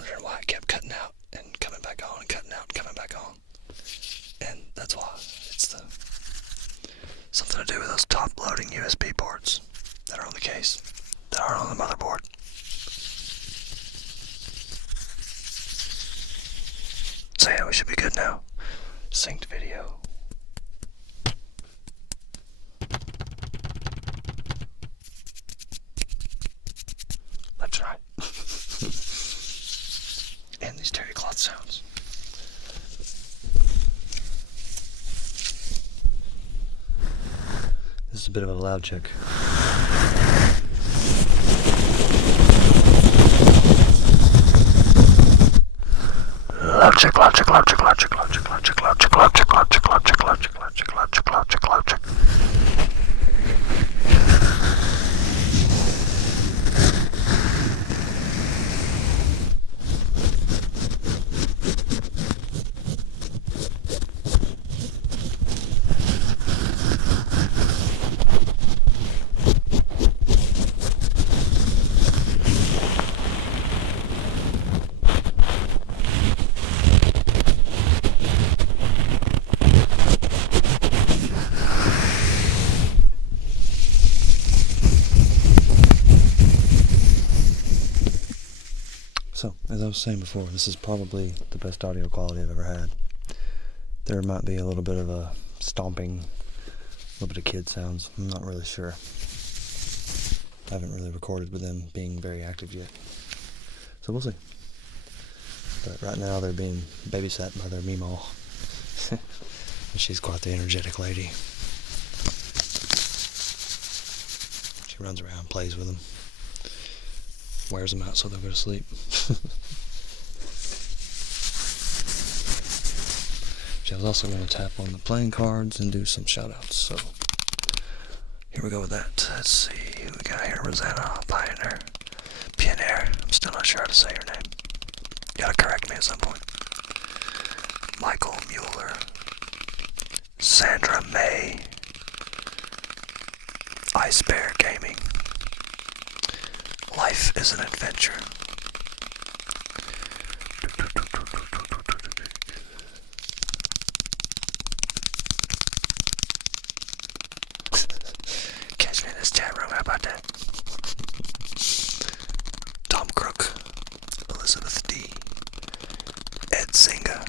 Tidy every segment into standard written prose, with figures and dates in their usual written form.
wondering why it kept cutting out and coming back on and cutting out and coming back on. And that's why. It's something to do with those top loading USB ports that are on the case, that aren't on the motherboard. So yeah, we should be good now. Synced video. Left and right. And these terry cloth sounds. This is a bit of a loud check. Loud check, loud check, loud check, loud check, loud check, loud check, loud check, loud check, loud check, loud check, loud check, loud check, loud check, loud check, loud check. So, as I was saying before, this is probably the best audio quality I've ever had. There might be a little bit of a stomping, a little bit of kid sounds. I'm not really sure. I haven't really recorded with them being very active yet. So we'll see. But right now they're being babysat by their Meemaw. And she's quite the energetic lady. She runs around, plays with them. Wears them out so they'll go to sleep. She was also going to tap on the playing cards and do some shout-outs, so here we go with that. Let's see who we got here. Rosanna Pioneer. I'm still not sure how to say her name. You gotta correct me at some point. Michael Mueller. Sandra May. Ice Bear Gaming. Life is an adventure. Catch me in this chat room, how about that? Tom Crook, Elizabeth D, Ed Zinga.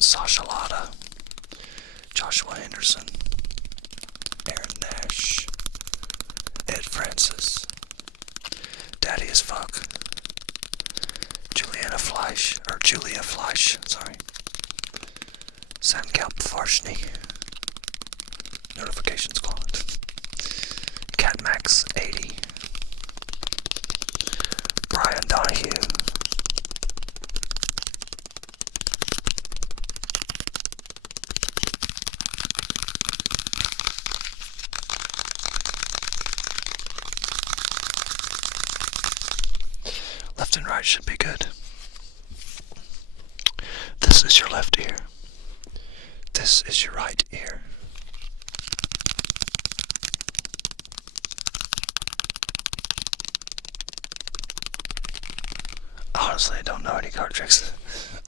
Sasha Lotta, Joshua Henderson, Aaron Nash, Ed Francis, Daddy as Fuck, Julia Fleisch, sorry, Sandkelp Farshni, Notifications Clogged, Catmax 80, Brian Donahue, left and right should be good. This is your left ear. This is your right ear. Honestly, I don't know any card tricks.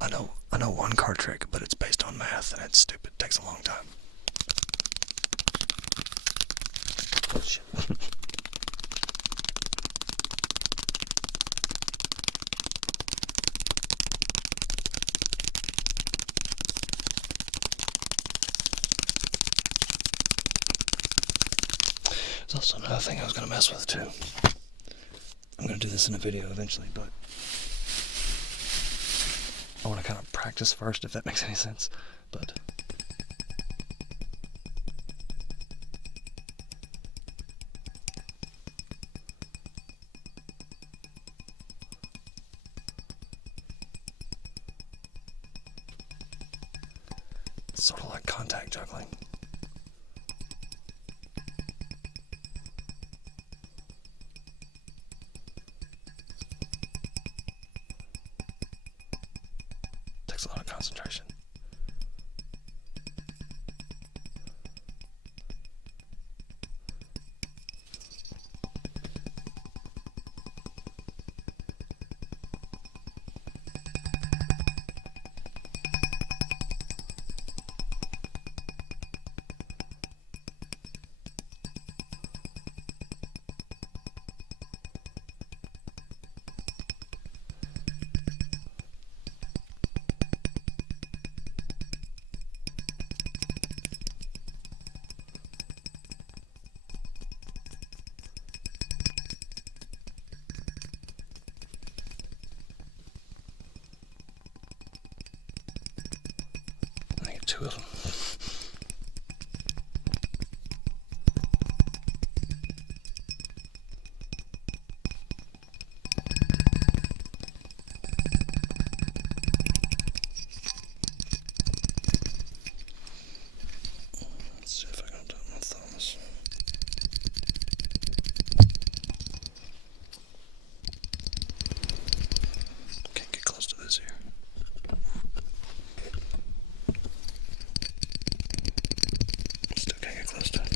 I know one card trick, but it's based on math and it's stupid. It takes a long time. Oh shit. There's also another thing I was going to mess with too. I'm going to do this in a video eventually, but I want to kind of practice first, if that makes any sense. But it's sort of like contact juggling. takes a lot of concentration. I need 2 of them. Let's see if I can do it with my thumbs. Can't get close to this here. Still can't get close to it.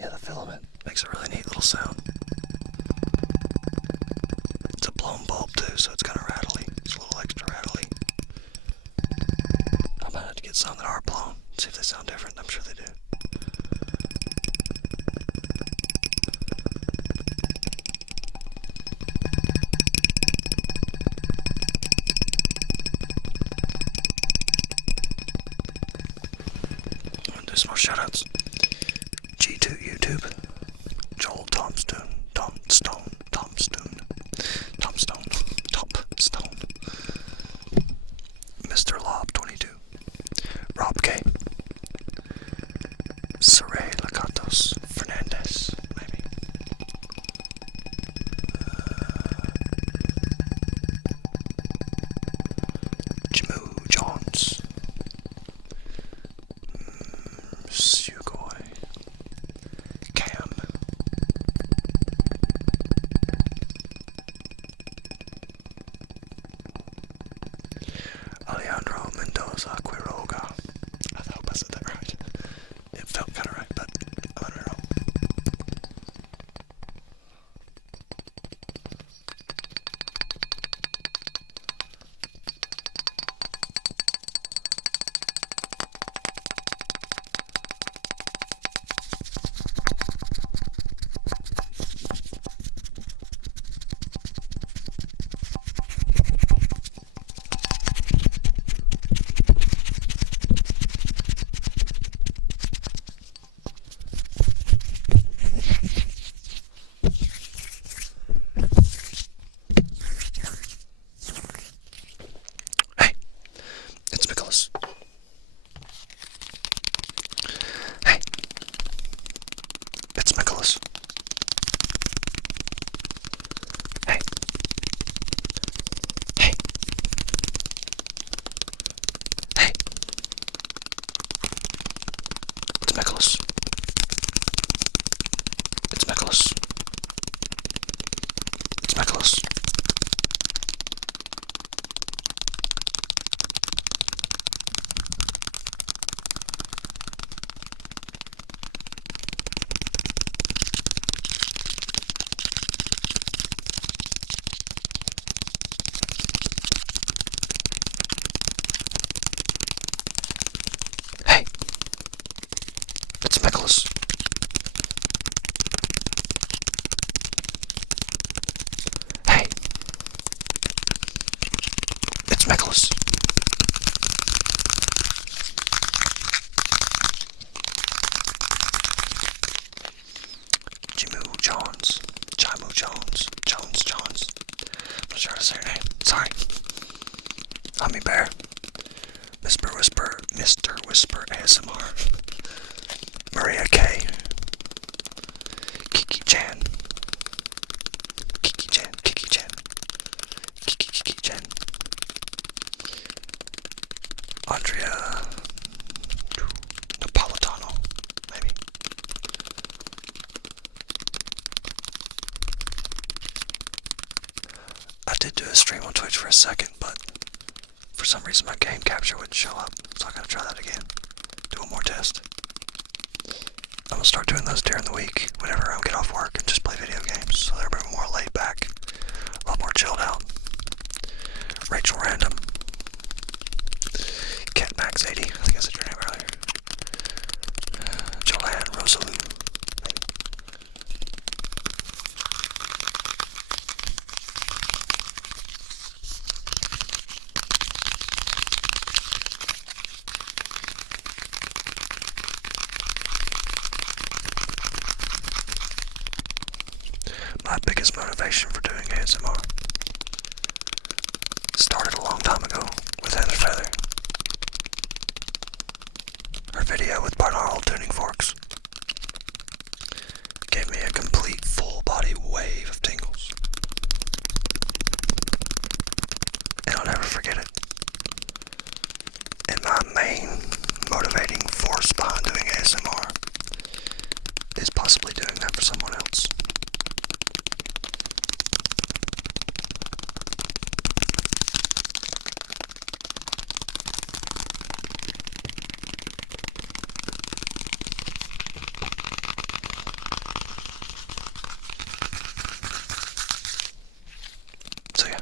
Yeah, the filament makes a really neat little sound. It's a blown bulb too, so it's kind of rattly. It's a little extra rattly. I might have to get some that are blown, see if they sound different. I'm sure they do. I'm gonna do some more shoutouts. G2 YouTube, Joel Tomstone, Tomstone, Mr. Lob 22, Rob K, Saray Lacantos Fernandez, maybe. Jimu Johns, Sugoi, Cam, Alejandro Mendoza Quiroga. I hope I said that right. It felt kind of right, but I don't know. Hey, it's Nicholas. Hey, it's Nicholas. Hey, hey, hey, it's Nicholas. It's Nicholas. It's Nicholas. Hey, it's Nicholas. Hey, it's Nicholas. Jimu Johns. Jones. I'm not sure how to say your name. Sorry. Hummy Bear. Mr. Whisper. Whisper ASMR. Maria K. Kiki Chan. Kiki Chan. Kiki Chan. Kiki Chan. Andrea Napolitano, maybe. I did do a stream on Twitch for a second, but for some reason my game capture wouldn't show up, so I gotta try that again. Do one more test. I'm gonna start doing those during the week, whenever I get off work, and just play video games, so they're a bit more laid back, a lot more chilled out. Rachel Random. Cat Max 80, I think I said your name earlier. Joanne Rosalou. My biggest motivation for doing ASMR started a long time ago with Heather Feather. Her video with binaural tuning forks gave me a complete full body wave of tingles. And I'll never forget it. And my main motivating force behind doing ASMR is possibly doing that for someone else. So yeah.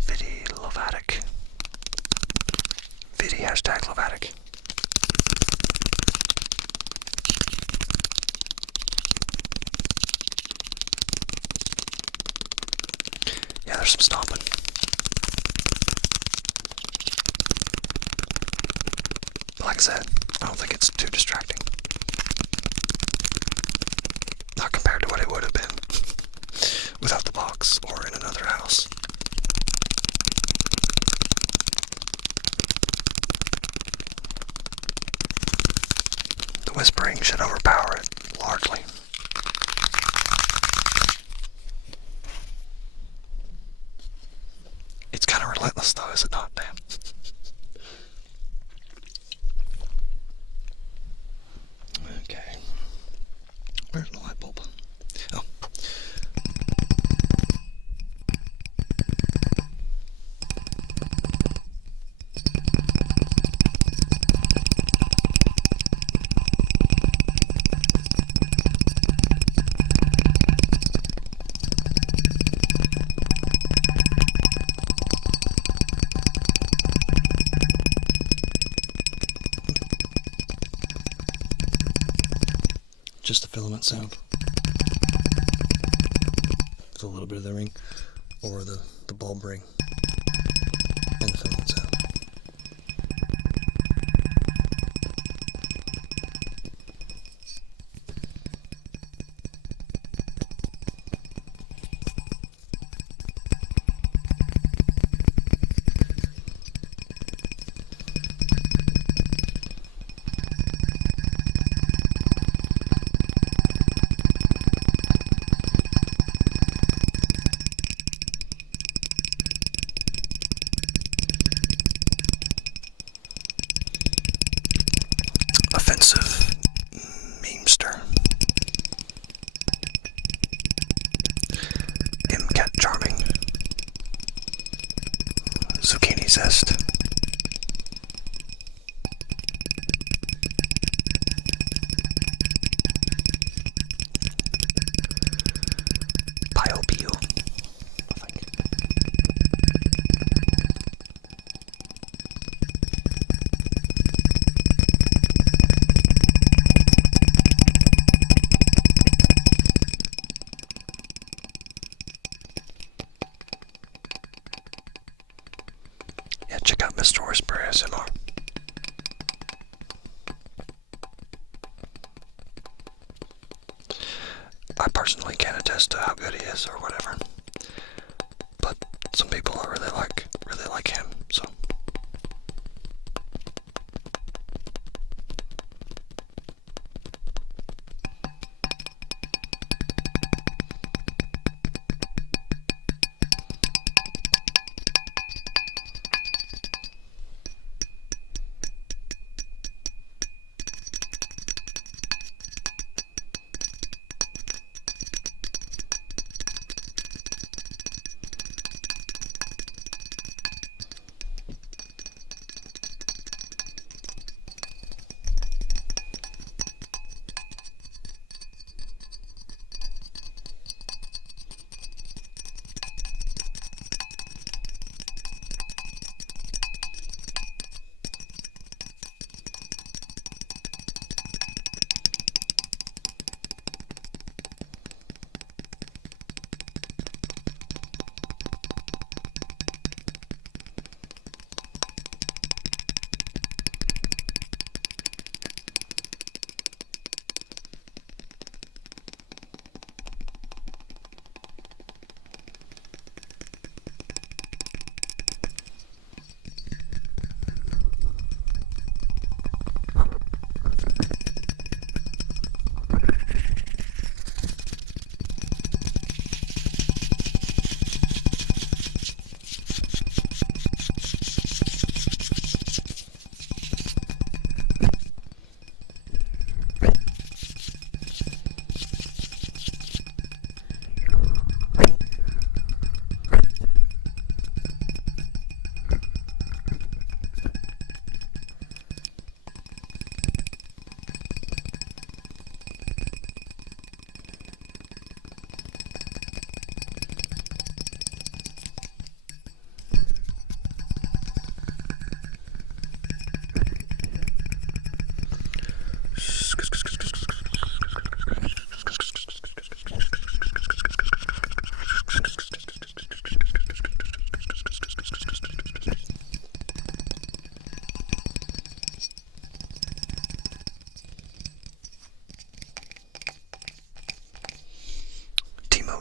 Vidi Lovatic. Vidi hashtag Lovatic. Yeah, there's some stomping. But like I said, I don't think it's too distracting. Not compared to what it would have been without the box or in another house. The whispering should overpower it largely. It's kind of relentless though, is it not? Damn. Okay. Where's my light bulb? Oh. Just the filament sound. With a little bit of the ring, or the bulb ring, and the filament sound. Offensive memester. Cat Charming. Zucchini Zest. Bio, I think. Yeah, check out Mr. Whisper ASMR. I personally can't attest to how good he is or whatever, but some people really like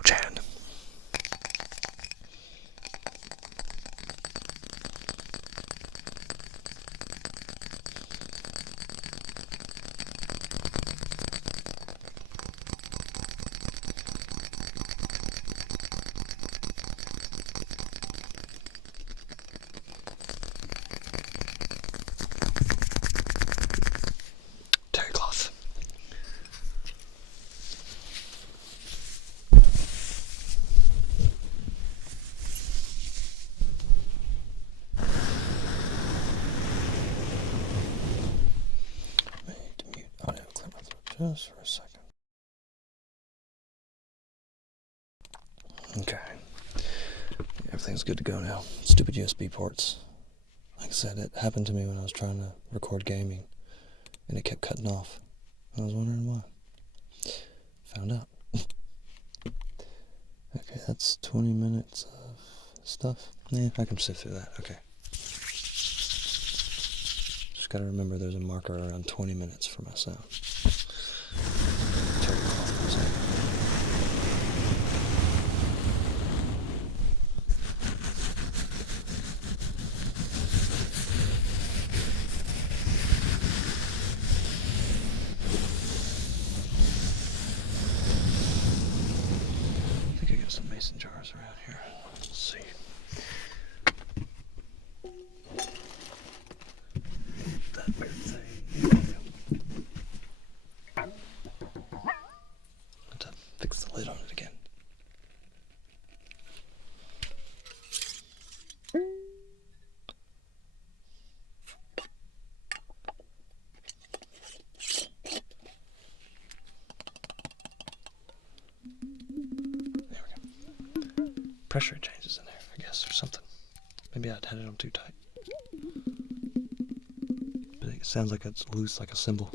Chan. Terry cloth. Audio clear my throat just for a second. Okay. Everything's good to go now. Stupid USB ports. Like I said, it happened to me when I was trying to record gaming, and it kept cutting off. I was wondering why. Found out. Okay, that's 20 minutes of stuff. Yeah, I can sift through that. Okay. Just gotta remember there's a marker around 20 minutes for my sound. Turn it off for a second. I think I got some mason jars around here. Let's see. That weird thing. Have to fix the lid on it again. There we go. Pressure changes in there, I guess, or something. Maybe I'd had it on too tight. But it sounds like it's loose, like a cymbal.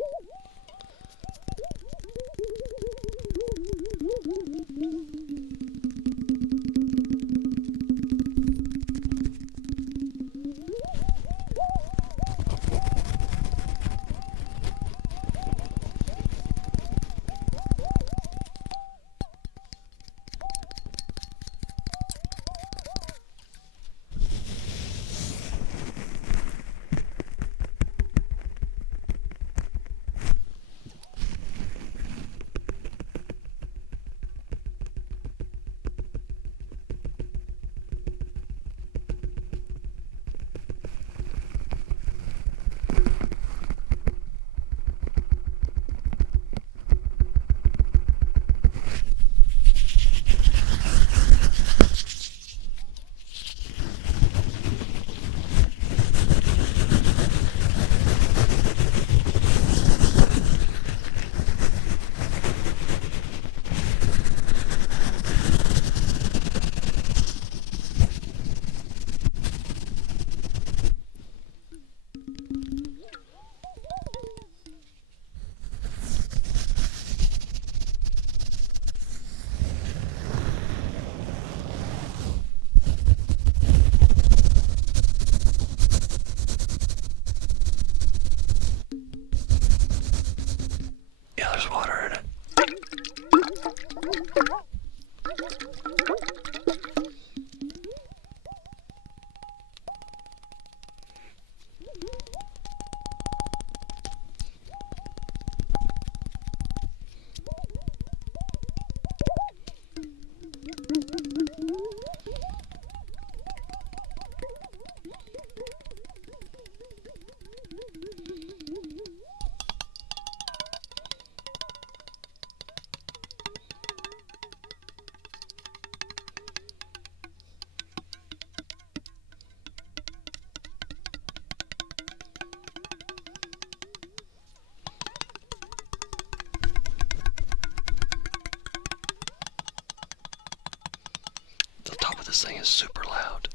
Yeah, there's water in it. The top of this thing is super loud.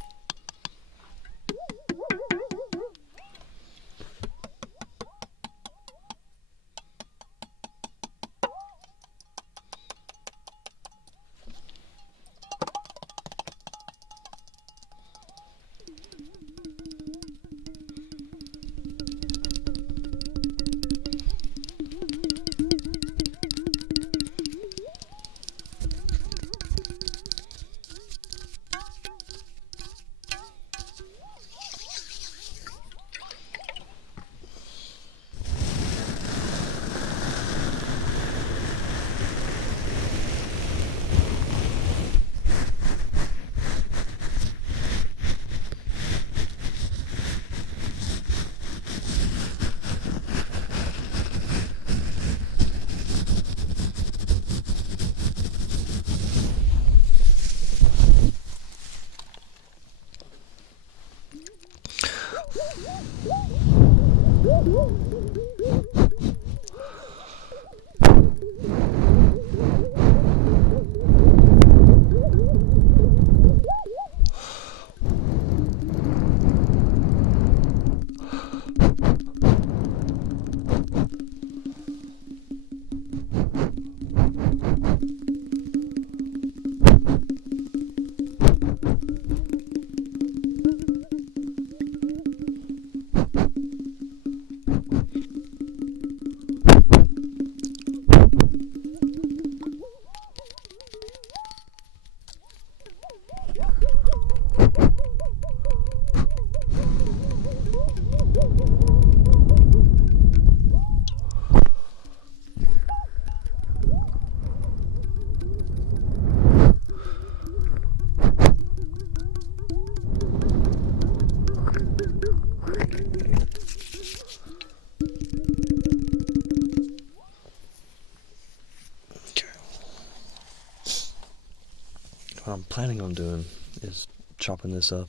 What I'm planning on doing is chopping this up.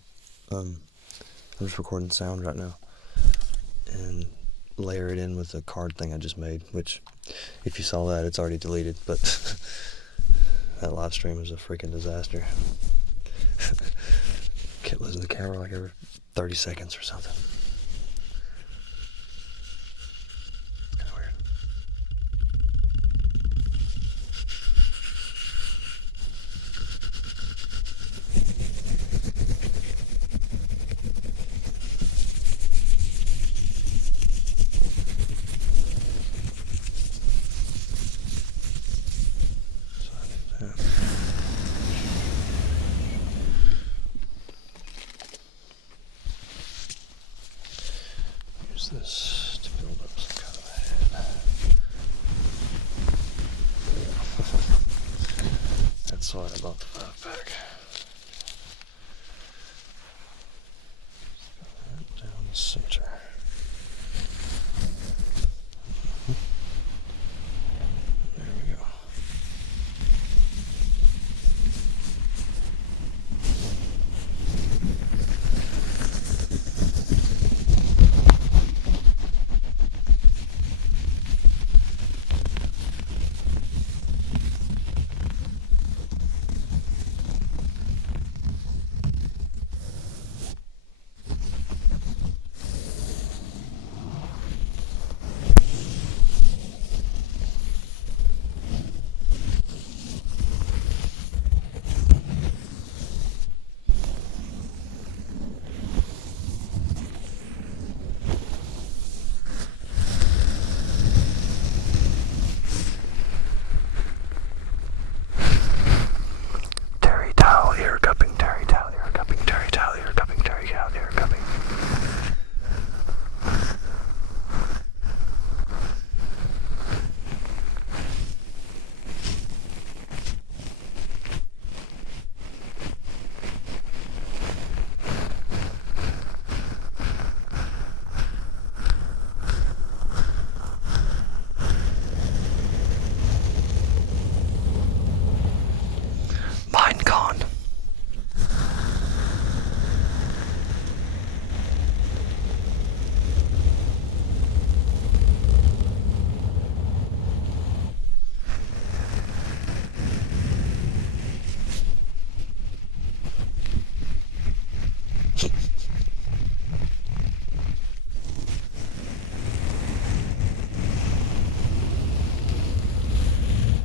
I'm just recording sound right now and layer it in with the card thing I just made, which, if you saw that, it's already deleted, but that live stream was a freaking disaster. Kept losing the camera like every 30 seconds or something. It's kind of weird. Use this to build up some kind of a head. That's why I bought the 5-pack. Down the center. There we go.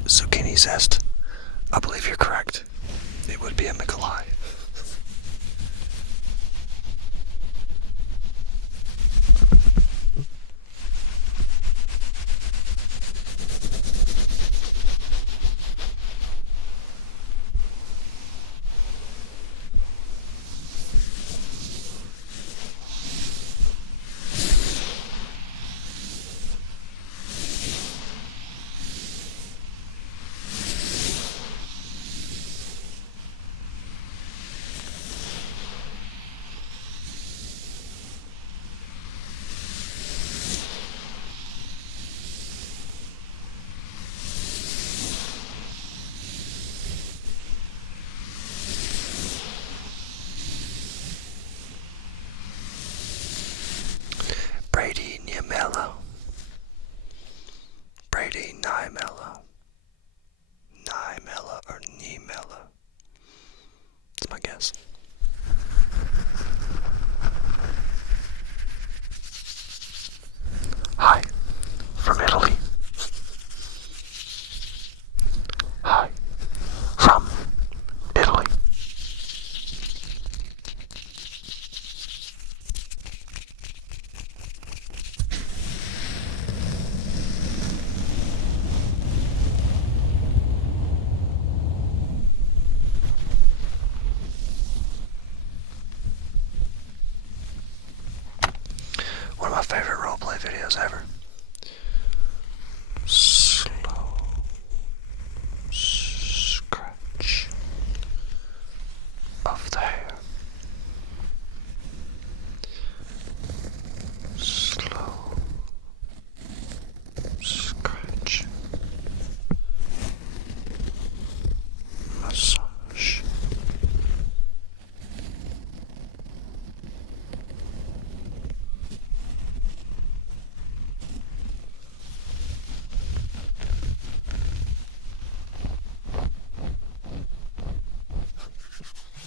Zucchini zest. I believe you're correct. It would be a Mikolai. videos ever. Slow scratch of the hair. Slow scratch. Massage.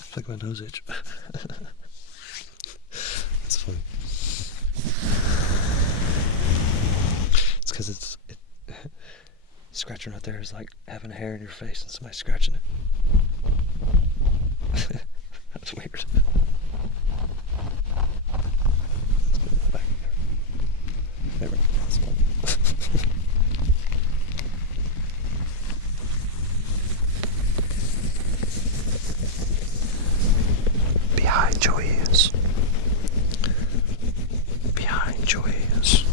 It's like my nose itch. It's funny. It's because scratching right there is like having a hair in your face and somebody scratching it. That's weird. Let's go to the back here. There we go. That's fun. Behind your ears. Behind your ears.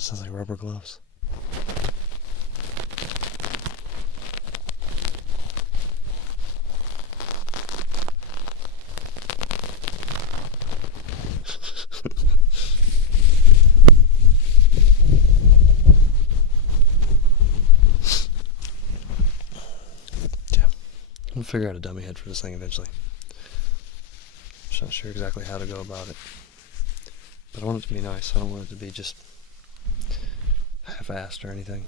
Sounds like rubber gloves. Yeah, I'm gonna figure out a dummy head for this thing eventually. Just not sure exactly how to go about it. But I want it to be nice. I don't want it to be just half-assed or anything.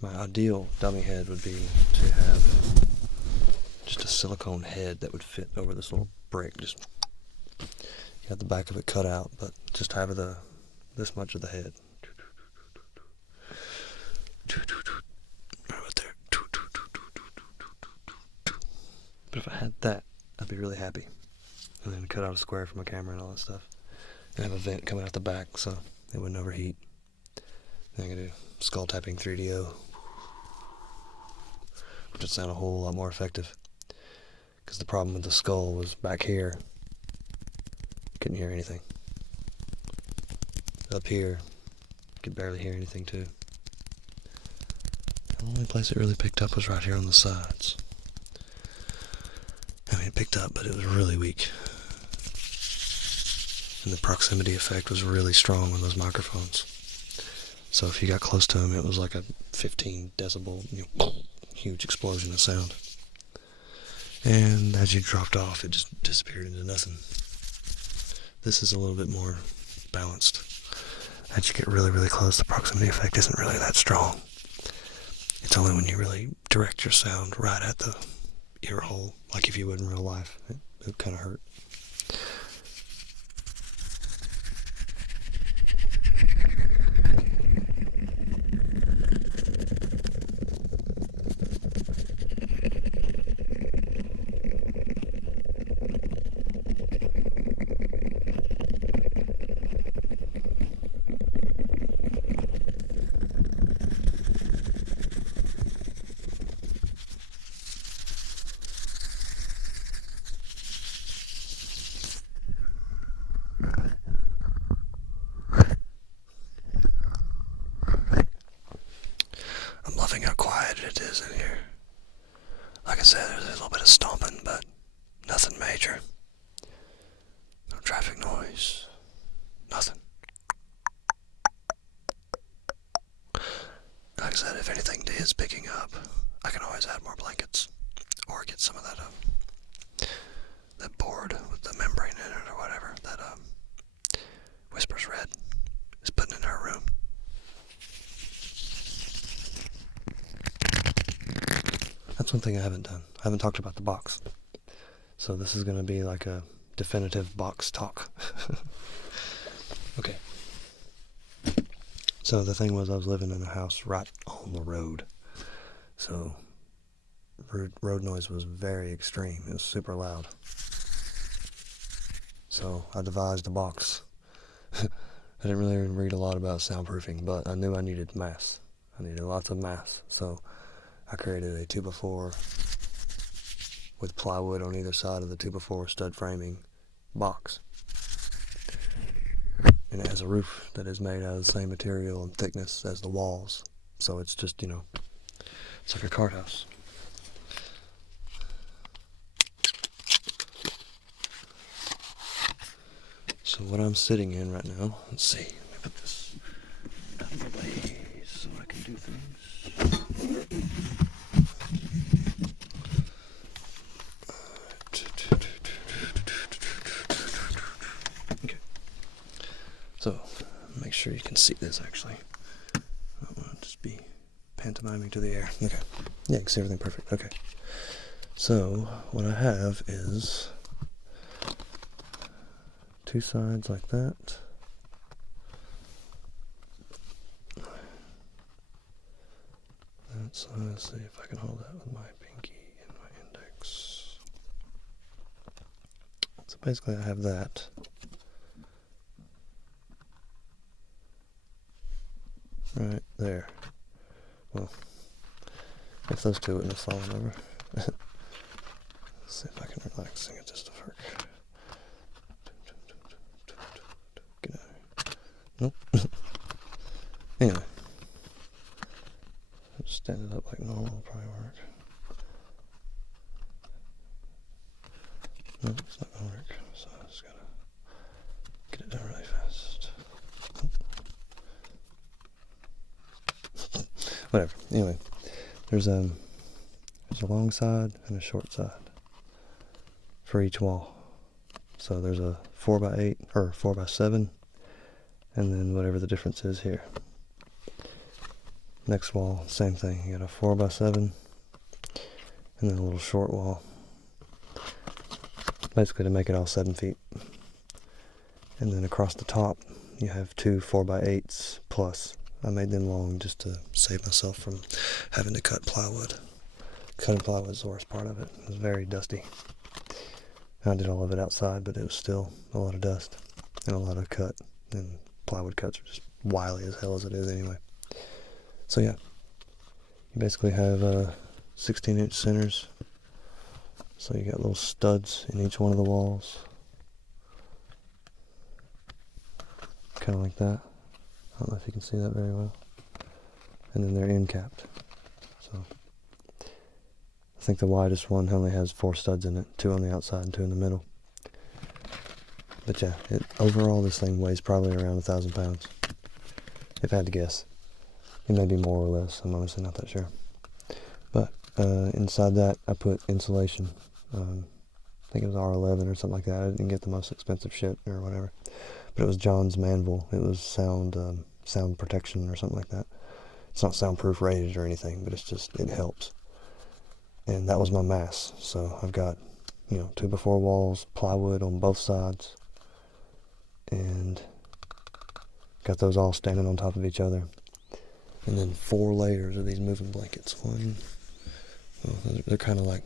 My ideal dummy head would be to have just a silicone head that would fit over this little brick. Just you have the back of it cut out, but just have this much of the head. Right there. But if I had that, I'd be really happy. And then cut out a square for my camera and all that stuff. And have a vent coming out the back so it wouldn't overheat. Then I can do skull tapping 3DO, which would sound a whole lot more effective. Because the problem with the skull was back here, couldn't hear anything. Up here, could barely hear anything too. The only place it really picked up was right here on the sides. I mean, it picked up, but it was really weak. And the proximity effect was really strong on those microphones. So if you got close to them, it was like a 15 decibel, huge explosion of sound. And as you dropped off, it just disappeared into nothing. This is a little bit more balanced. As you get really, really close, the proximity effect isn't really that strong. It's only when you really direct your sound right at the ear hole, like if you would in real life, it would kind of hurt. noise in here. Like I said, there's a little bit of stomping, but nothing major. No traffic noise. Nothing. Like I said, if anything is picking up, I can always add more blankets. Or get some of that board with the membrane in it or whatever that Whispers Red is putting in her room. That's one thing I haven't done. I haven't talked about the box. So this is going to be like a definitive box talk. Okay. So the thing was, I was living in a house right on the road. So road noise was very extreme. It was super loud. So I devised a box. I didn't really read a lot about soundproofing, but I knew I needed mass. I needed lots of mass. So I created a 2x4 with plywood on either side of the 2x4 stud framing box. And it has a roof that is made out of the same material and thickness as the walls. So it's just, it's like a cart house. So what I'm sitting in right now, let's see, let me put this out of the way so I can do things. Okay. So, make sure you can see this actually. I don't want to just be pantomiming to the air. Okay. Yeah, you can see everything perfect. Okay. So, what I have is two sides like that. Let's see if I can hold that with my pinky and my index. So basically I have that. Right there. Well, if those two wouldn't have fallen over. Let's see if I can relax and get this to work. Get out of here. Nope. Anyway. Just stand it up like normal will probably work. No, it's not gonna work. So I just gotta get it done really fast. Whatever. Anyway, there's a long side and a short side for each wall. So there's a 4x8 or 4x7, and then whatever the difference is here. Next wall, same thing. You got a 4x7, and then a little short wall. Basically to make it all 7 feet. And then across the top, you have two 4x8s plus. I made them long just to save myself from having to cut plywood. Cutting plywood is the worst part of it. It was very dusty. I did all of it outside, but it was still a lot of dust and a lot of cut. And plywood cuts are just wily as hell as it is anyway. So yeah, you basically have 16-inch centers. So you got little studs in each one of the walls. Kind of like that. I don't know if you can see that very well. And then they're end capped. So I think the widest one only has 4 studs in it, 2 on the outside and 2 in the middle. But yeah, overall this thing weighs probably around 1,000 pounds. If I had to guess. It may be more or less, I'm honestly not that sure. But inside that I put insulation. I think it was R11 or something like that. I didn't get the most expensive shit or whatever. But it was John's Manville. It was sound protection or something like that. It's not soundproof rated or anything, but it's just, it helps. And that was my mass. So I've got, 2x4 walls, plywood on both sides. And got those all standing on top of each other. And then 4 layers of these moving blankets. They're kind of like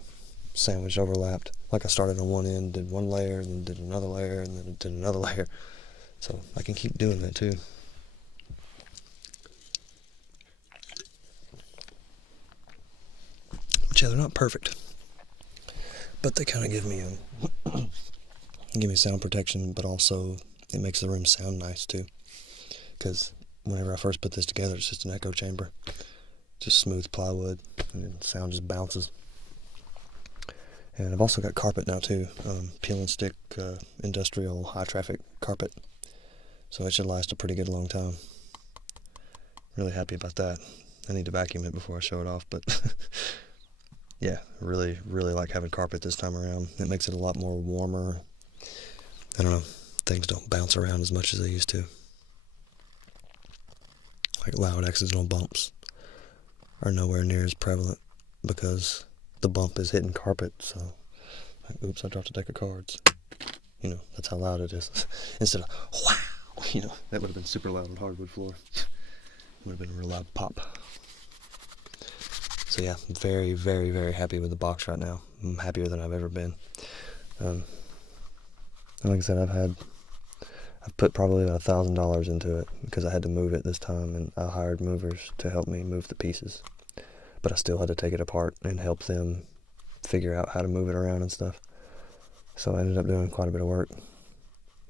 sandwiched, overlapped. Like I started on one end, did one layer, and then did another layer, and then did another layer. So I can keep doing that too. But yeah, they're not perfect. But they kind of give me sound protection, but also it makes the room sound nice too. Because whenever I first put this together, it's just an echo chamber. just smooth plywood, and the sound just bounces. And I've also got carpet now too, peel and stick industrial high traffic carpet, so it should last a pretty good long time. Really happy about that. I need to vacuum it before I show it off, but yeah, really like having carpet this time around. It makes it a lot more warmer. I don't know, things don't bounce around as much as they used to. Like loud accidental bumps are nowhere near as prevalent because the bump is hitting carpet, so like, oops, I dropped a deck of cards. You know, that's how loud it is. Instead of wow, you know, that would have been super loud on hardwood floor. Would have been a real loud pop. So yeah, I'm very happy with the box right now. I'm happier than I've ever been. And like I said, I've put probably about $1,000 into it because I had to move it this time, and I hired movers to help me move the pieces. But I still had to take it apart and help them figure out how to move it around and stuff. So I ended up doing quite a bit of work,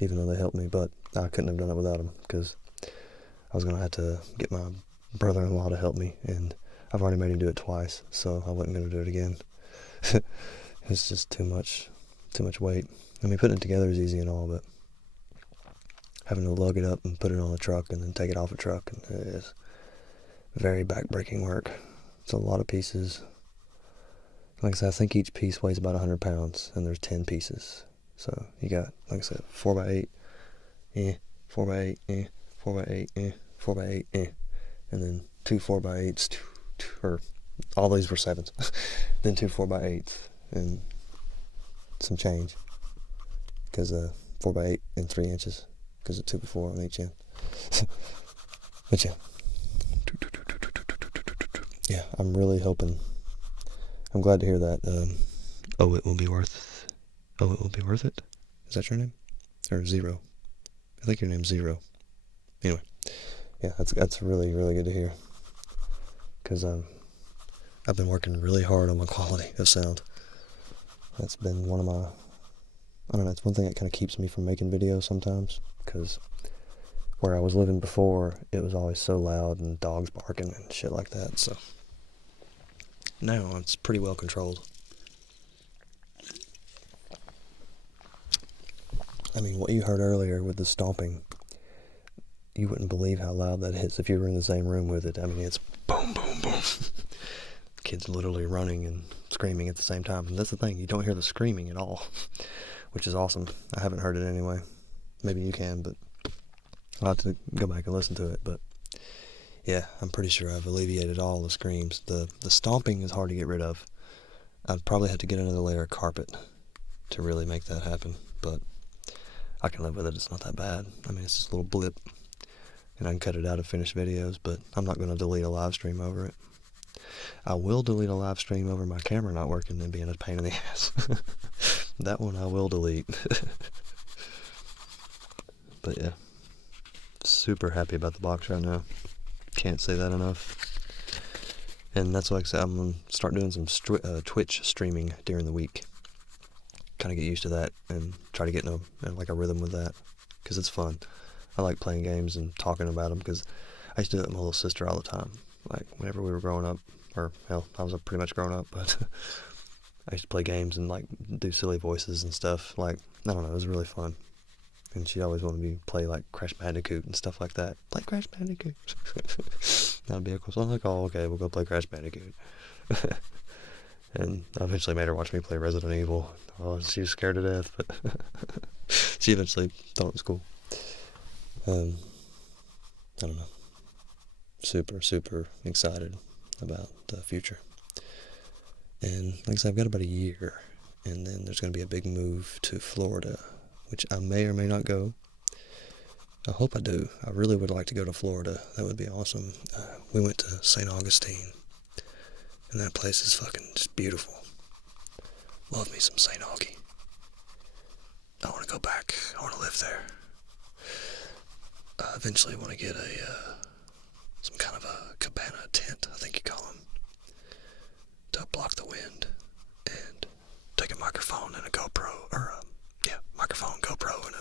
even though they helped me, but I couldn't have done it without them because I was going to have to get my brother-in-law to help me, and I've already made him do it twice, so I wasn't going to do it again. It's just too much weight. I mean, putting it together is easy and all, but having to lug it up and put it on a truck and then take it off a truck, and it is very back-breaking work. It's a lot of pieces. Like I said, I think each piece weighs about 100 pounds, and there's 10 pieces. So you got, like I said, 4x8, 4x8, 4x8, 4x8, and then two 4x8s, or all these were 7s, then two 4x8s, and some change, because 4x8 and 3 inches, because of 2 by 4 on each end. But yeah, I'm really hoping. I'm glad to hear that. It will be worth it. Is that your name? Or Zero? I think your name's Zero. Anyway, yeah, that's really good to hear. Because I've been working really hard on my quality of sound. That's been one of my, I don't know, it's one thing that kind of keeps me from making videos sometimes. Because where I was living before, it was always so loud and dogs barking and shit like that. So now it's pretty well controlled. I mean, what you heard earlier with the stomping, you wouldn't believe how loud that is if you were in the same room with it. I mean, it's boom, boom, boom. Kids literally running and screaming at the same time. And that's the thing, you don't hear the screaming at all, which is awesome. I haven't heard it anyway. Maybe you can, but I'll have to go back and listen to it. But yeah, I'm pretty sure I've alleviated all the screams. The stomping is hard to get rid of. I'd probably have to get another layer of carpet to really make that happen, but I can live with it. It's not that bad. I mean, it's just a little blip, and I can cut it out of finished videos, but I'm not going to delete a live stream over it. I will delete a live stream over my camera not working and being a pain in the ass. That one I will delete. But yeah, super happy about the box right now. Can't say that enough. And that's why I said I'm going to start doing some Twitch streaming during the week. Kind of get used to that and try to get in a rhythm with that, because it's fun. I like playing games and talking about them, because I used to do that with my little sister all the time. Like whenever we were growing up, or hell, I was pretty much grown up, but I used to play games and like do silly voices and stuff. Like, I don't know, it was really fun. And she always wanted me to play like Crash Bandicoot and stuff like that. Play Crash Bandicoot. That'd be cool. So I'm like, oh, okay, we'll go play Crash Bandicoot. And I eventually made her watch me play Resident Evil. Oh, she was scared to death, but she eventually thought it was cool. I don't know. Super excited about the future. And like I said, I've got about a year, and then there's going to be a big move to Florida, which I may or may not go. I hope I do. I really would like to go to Florida. That would be awesome. We went to St. Augustine, and that place is fucking just beautiful. Love me some St. Augie. I want to go back. I want to live there. Eventually I want to get some kind of a cabana tent, I think you call them, to block the wind, and take a microphone and a GoPro, microphone, GoPro, and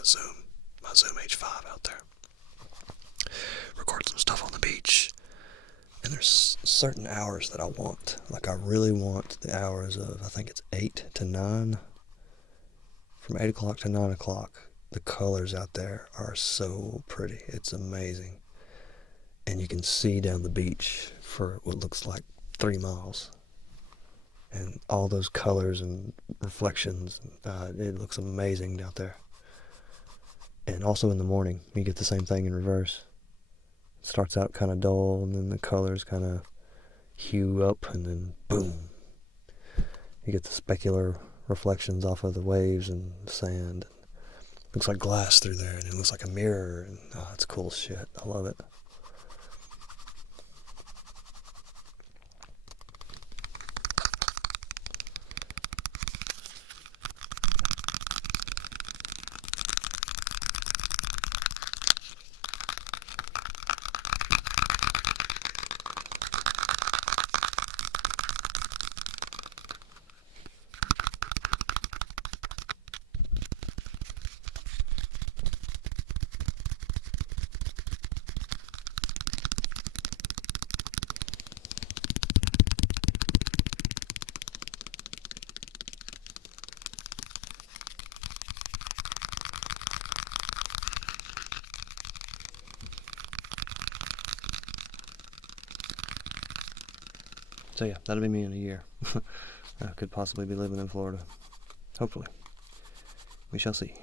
my Zoom H5 out there. Record some stuff on the beach, And there's certain hours that I want. Like, I really want the hours of, I think it's 8 to 9. From 8 o'clock to 9 o'clock, the colors out there are so pretty. It's amazing. And you can see down the beach for what looks like 3 miles. And all those colors and reflections, it looks amazing out there. And also in the morning, you get the same thing in reverse. It starts out kind of dull, and then the colors kind of hue up, and then boom, you get the specular reflections off of the waves and the sand. It looks like glass through there, and it looks like a mirror, and it's cool shit. I love it. So yeah, that'll be me in a year. I could possibly be living in Florida. Hopefully. We shall see.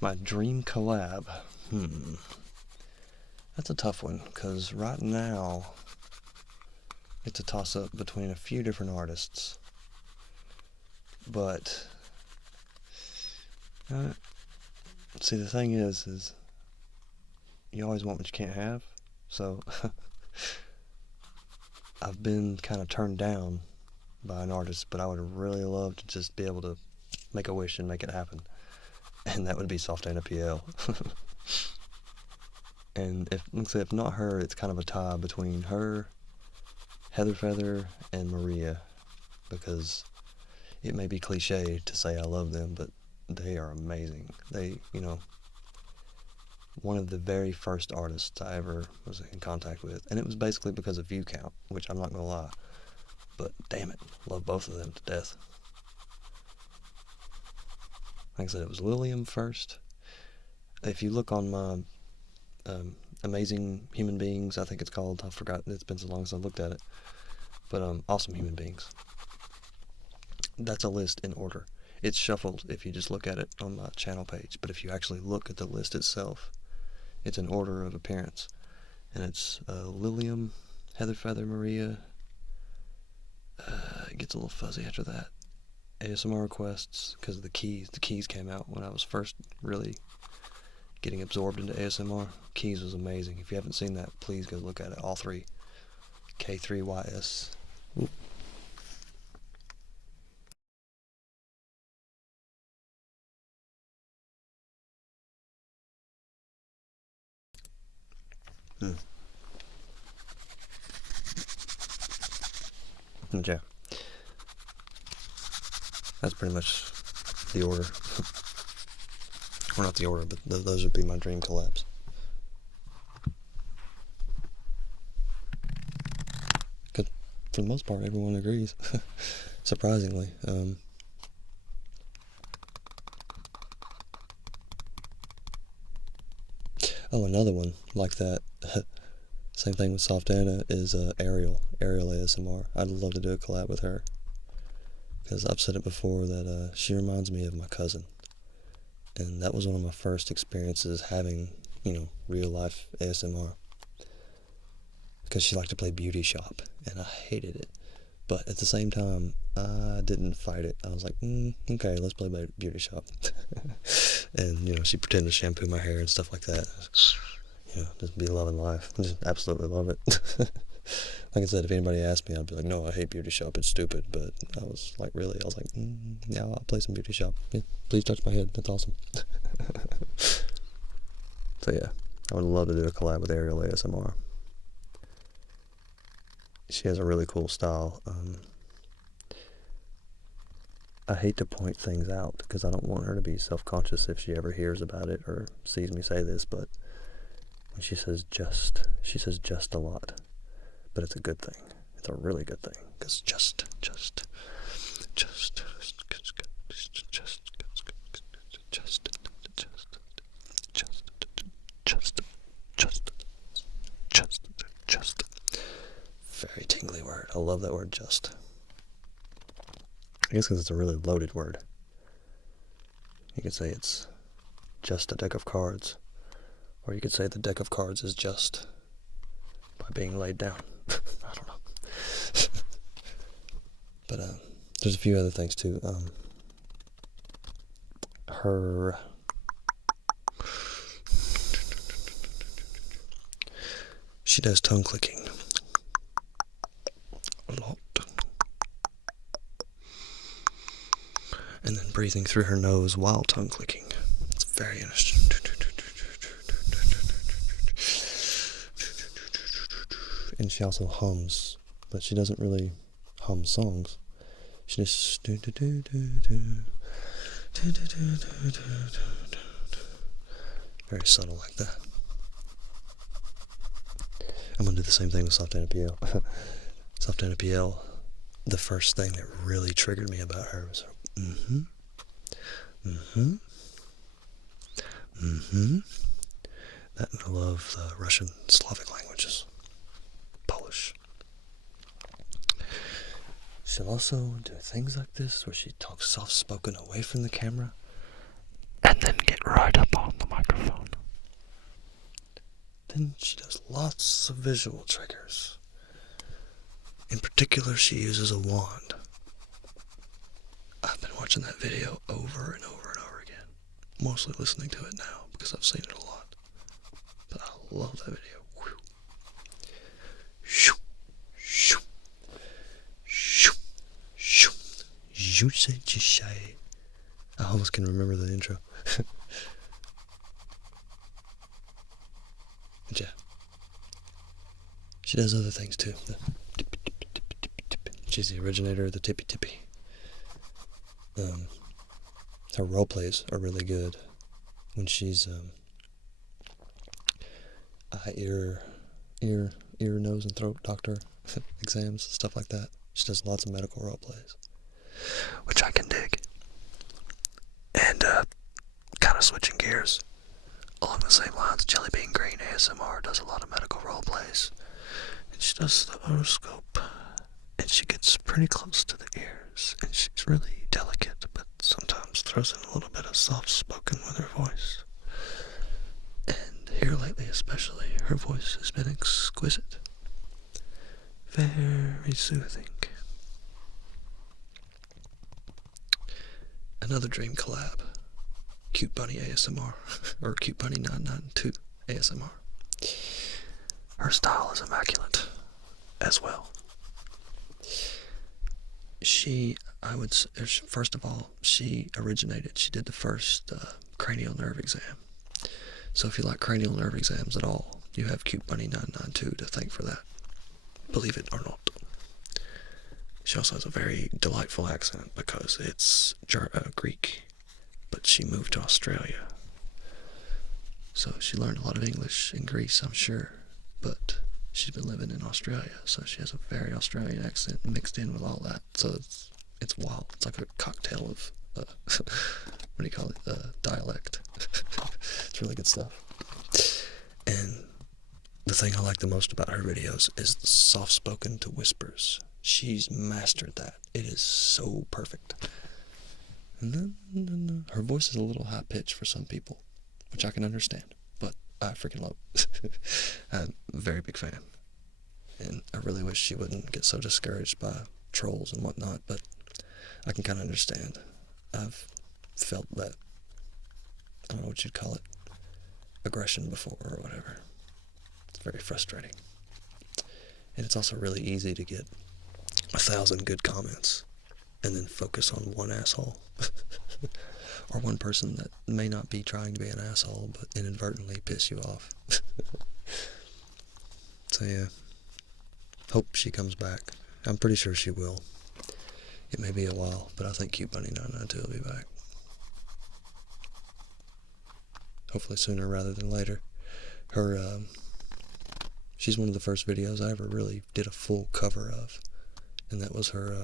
My dream collab. That's a tough one, because right now it's a toss-up between a few different artists. But see, the thing is you always want what you can't have. So I've been kind of turned down by an artist, but I would really love to just be able to make a wish and make it happen. And that would be Softana PL. And if not her, it's kind of a tie between her, Heather Feather, and Maria, because it may be cliche to say I love them, but they are amazing. They, one of the very first artists I ever was in contact with, and it was basically because of view count, which I'm not gonna lie, but damn it, love both of them to death. Like I said, it was Lilium first. If you look on my Amazing Human Beings, I think it's called, I forgot, it's been so long since I looked at it, but Awesome Human Beings. That's a list in order. It's shuffled if you just look at it on my channel page, but if you actually look at the list itself, it's in order of appearance. And it's Lilium, Heather Feather, Maria. It gets a little fuzzy after that. ASMR requests, because of the keys. The keys came out when I was first really getting absorbed into ASMR. Keys was amazing. If you haven't seen that, please go look at it. All three. K3YS. Ooh. Yeah. That's pretty much the order. Or not the order, but those would be my dream collabs. Because for the most part, everyone agrees. Surprisingly. Oh, another one like that. Same thing with Softana is Ariel ASMR. I'd love to do a collab with her, because I've said it before that she reminds me of my cousin, and that was one of my first experiences having, real life ASMR, because she liked to play Beauty Shop, and I hated it, but at the same time, I didn't fight it. I was like, okay, let's play Beauty Shop. And, she pretended to shampoo my hair and stuff like that. Just be loving life. Just absolutely love it. Like I said, if anybody asked me, I'd be like, no, I hate Beauty Shop, it's stupid. But I was like, really? I was like, yeah, I'll play some Beauty Shop. Yeah, please touch my head. That's awesome. So yeah, I would love to do a collab with Ariel ASMR. She has a really cool style. I hate to point things out because I don't want her to be self-conscious if she ever hears about it or sees me say this, but when she says just a lot. But it's a good thing. It's a really good thing. Because just, very tingly word. I love that word, just. I guess because it's a really loaded word. You could say it's just a deck of cards. Or you could say the deck of cards is just by being laid down. I don't know. But there's a few other things too. She does tongue clicking a lot. And then breathing through her nose while tongue clicking. It's very interesting. And she also hums, but she doesn't really hum songs. She just very subtle like that. I'm gonna do the same thing with Soft NPL. Soft NPL, the first thing that really triggered me about her was that, and I love the Russian Slavic languages. Polish. She'll also do things like this where she talks soft-spoken away from the camera and then get right up on the microphone. Then she does lots of visual triggers. In particular, she uses a wand. I've been watching that video over and over and over again. Mostly listening to it now because I've seen it a lot. But I love that video. I almost can remember the intro. But yeah. She does other things too. She's the originator of the tippy tippy. Her role plays are really good when she's ear, nose, and throat doctor exams, stuff like that. She does lots of medical role plays, which I can dig. And kind of switching gears along the same lines, Jelly Bean Green ASMR does a lot of medical role plays, and she does the otoscope, and she gets pretty close to the ears, and she's really delicate, but sometimes throws in a little bit of soft spoken with her voice. And here lately especially, her voice has been exquisite. Very soothing. Another dream collab. Cute Bunny ASMR. Or Cute Bunny 992 ASMR. Her style is immaculate as well. First of all, she did the first cranial nerve exam. So if you like cranial nerve exams at all, you have Cute Bunny 992 to thank for that. Believe it or not. She also has a very delightful accent because it's Greek, but she moved to Australia. So she learned a lot of English in Greece, I'm sure, but she's been living in Australia, so she has a very Australian accent mixed in with all that. So it's wild. It's like a cocktail of what do you call it? Dialect. It's really good stuff. And the thing I like the most about her videos is the soft-spoken to whispers. She's mastered that. It is so perfect. Her voice is a little high-pitched for some people, which I can understand, but I freaking love it. I'm a very big fan. And I really wish she wouldn't get so discouraged by trolls and whatnot, but I can kind of understand. I've felt that, I don't know what you'd call it, aggression before or whatever. It's very frustrating. And it's also really easy to get 1,000 good comments and then focus on one asshole. Or one person that may not be trying to be an asshole but inadvertently piss you off. So yeah, hope she comes back. I'm pretty sure she will. It may be a while, but I think Cute Bunny 992 will be back. Hopefully sooner rather than later. She's one of the first videos I ever really did a full cover of, and that was her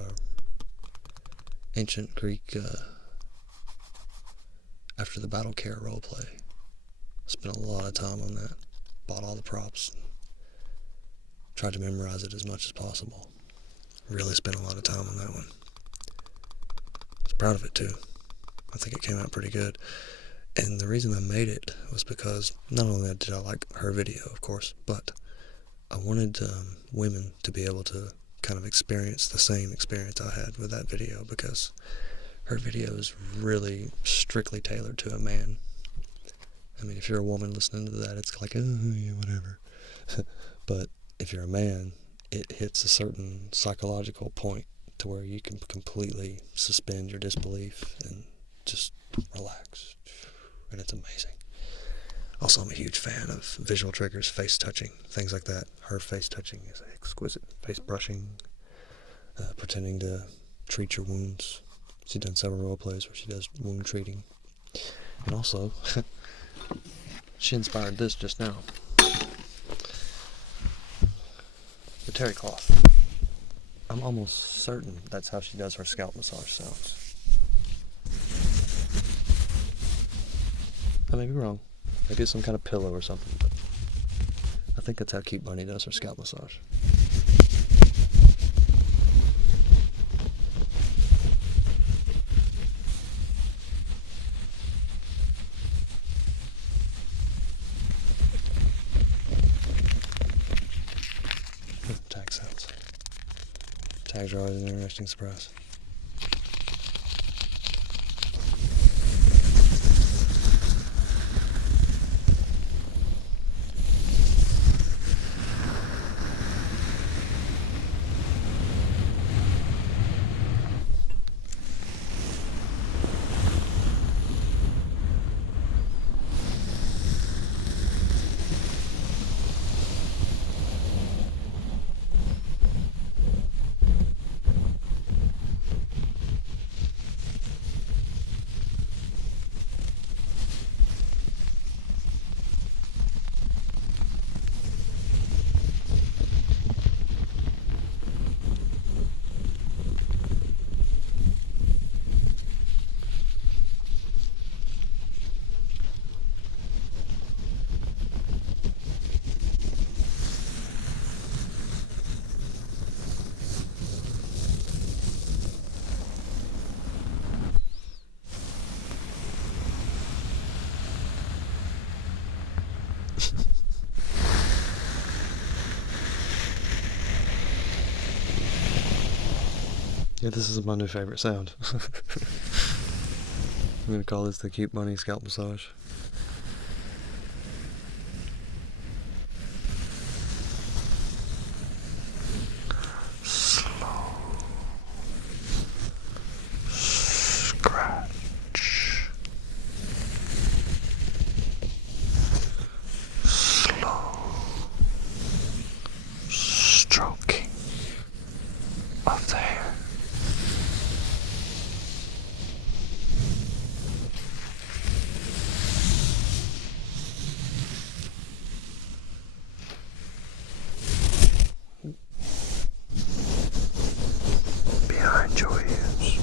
ancient Greek After the Battle Care roleplay. Spent a lot of time on that. Bought all the props. Tried to memorize it as much as possible. Really spent a lot of time on that one. I was proud of it too. I think it came out pretty good. And the reason I made it was because not only did I like her video, of course, but I wanted women to be able to kind of experience the same experience I had with that video, because her video is really strictly tailored to a man. I mean, if you're a woman listening to that, it's like, oh, yeah, whatever. But if you're a man, it hits a certain psychological point to where you can completely suspend your disbelief and just relax. And it's amazing. Also, I'm a huge fan of visual triggers, face touching, things like that. Her face touching is exquisite. Face brushing, pretending to treat your wounds. She's done several role plays where she does wound treating. And also, she inspired this just now. The terry cloth. I'm almost certain that's how she does her scalp massage sounds. I may be wrong. Maybe it's some kind of pillow or something, but I think that's how Cute Bunny does her scalp massage. Tag sounds. Tags are always an interesting surprise. Yeah, this is my new favorite sound. I'm gonna call this the Cute Bunny scalp massage. Slow scratch. Slow stroking of the hair. Behind your ears.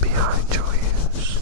Behind your ears.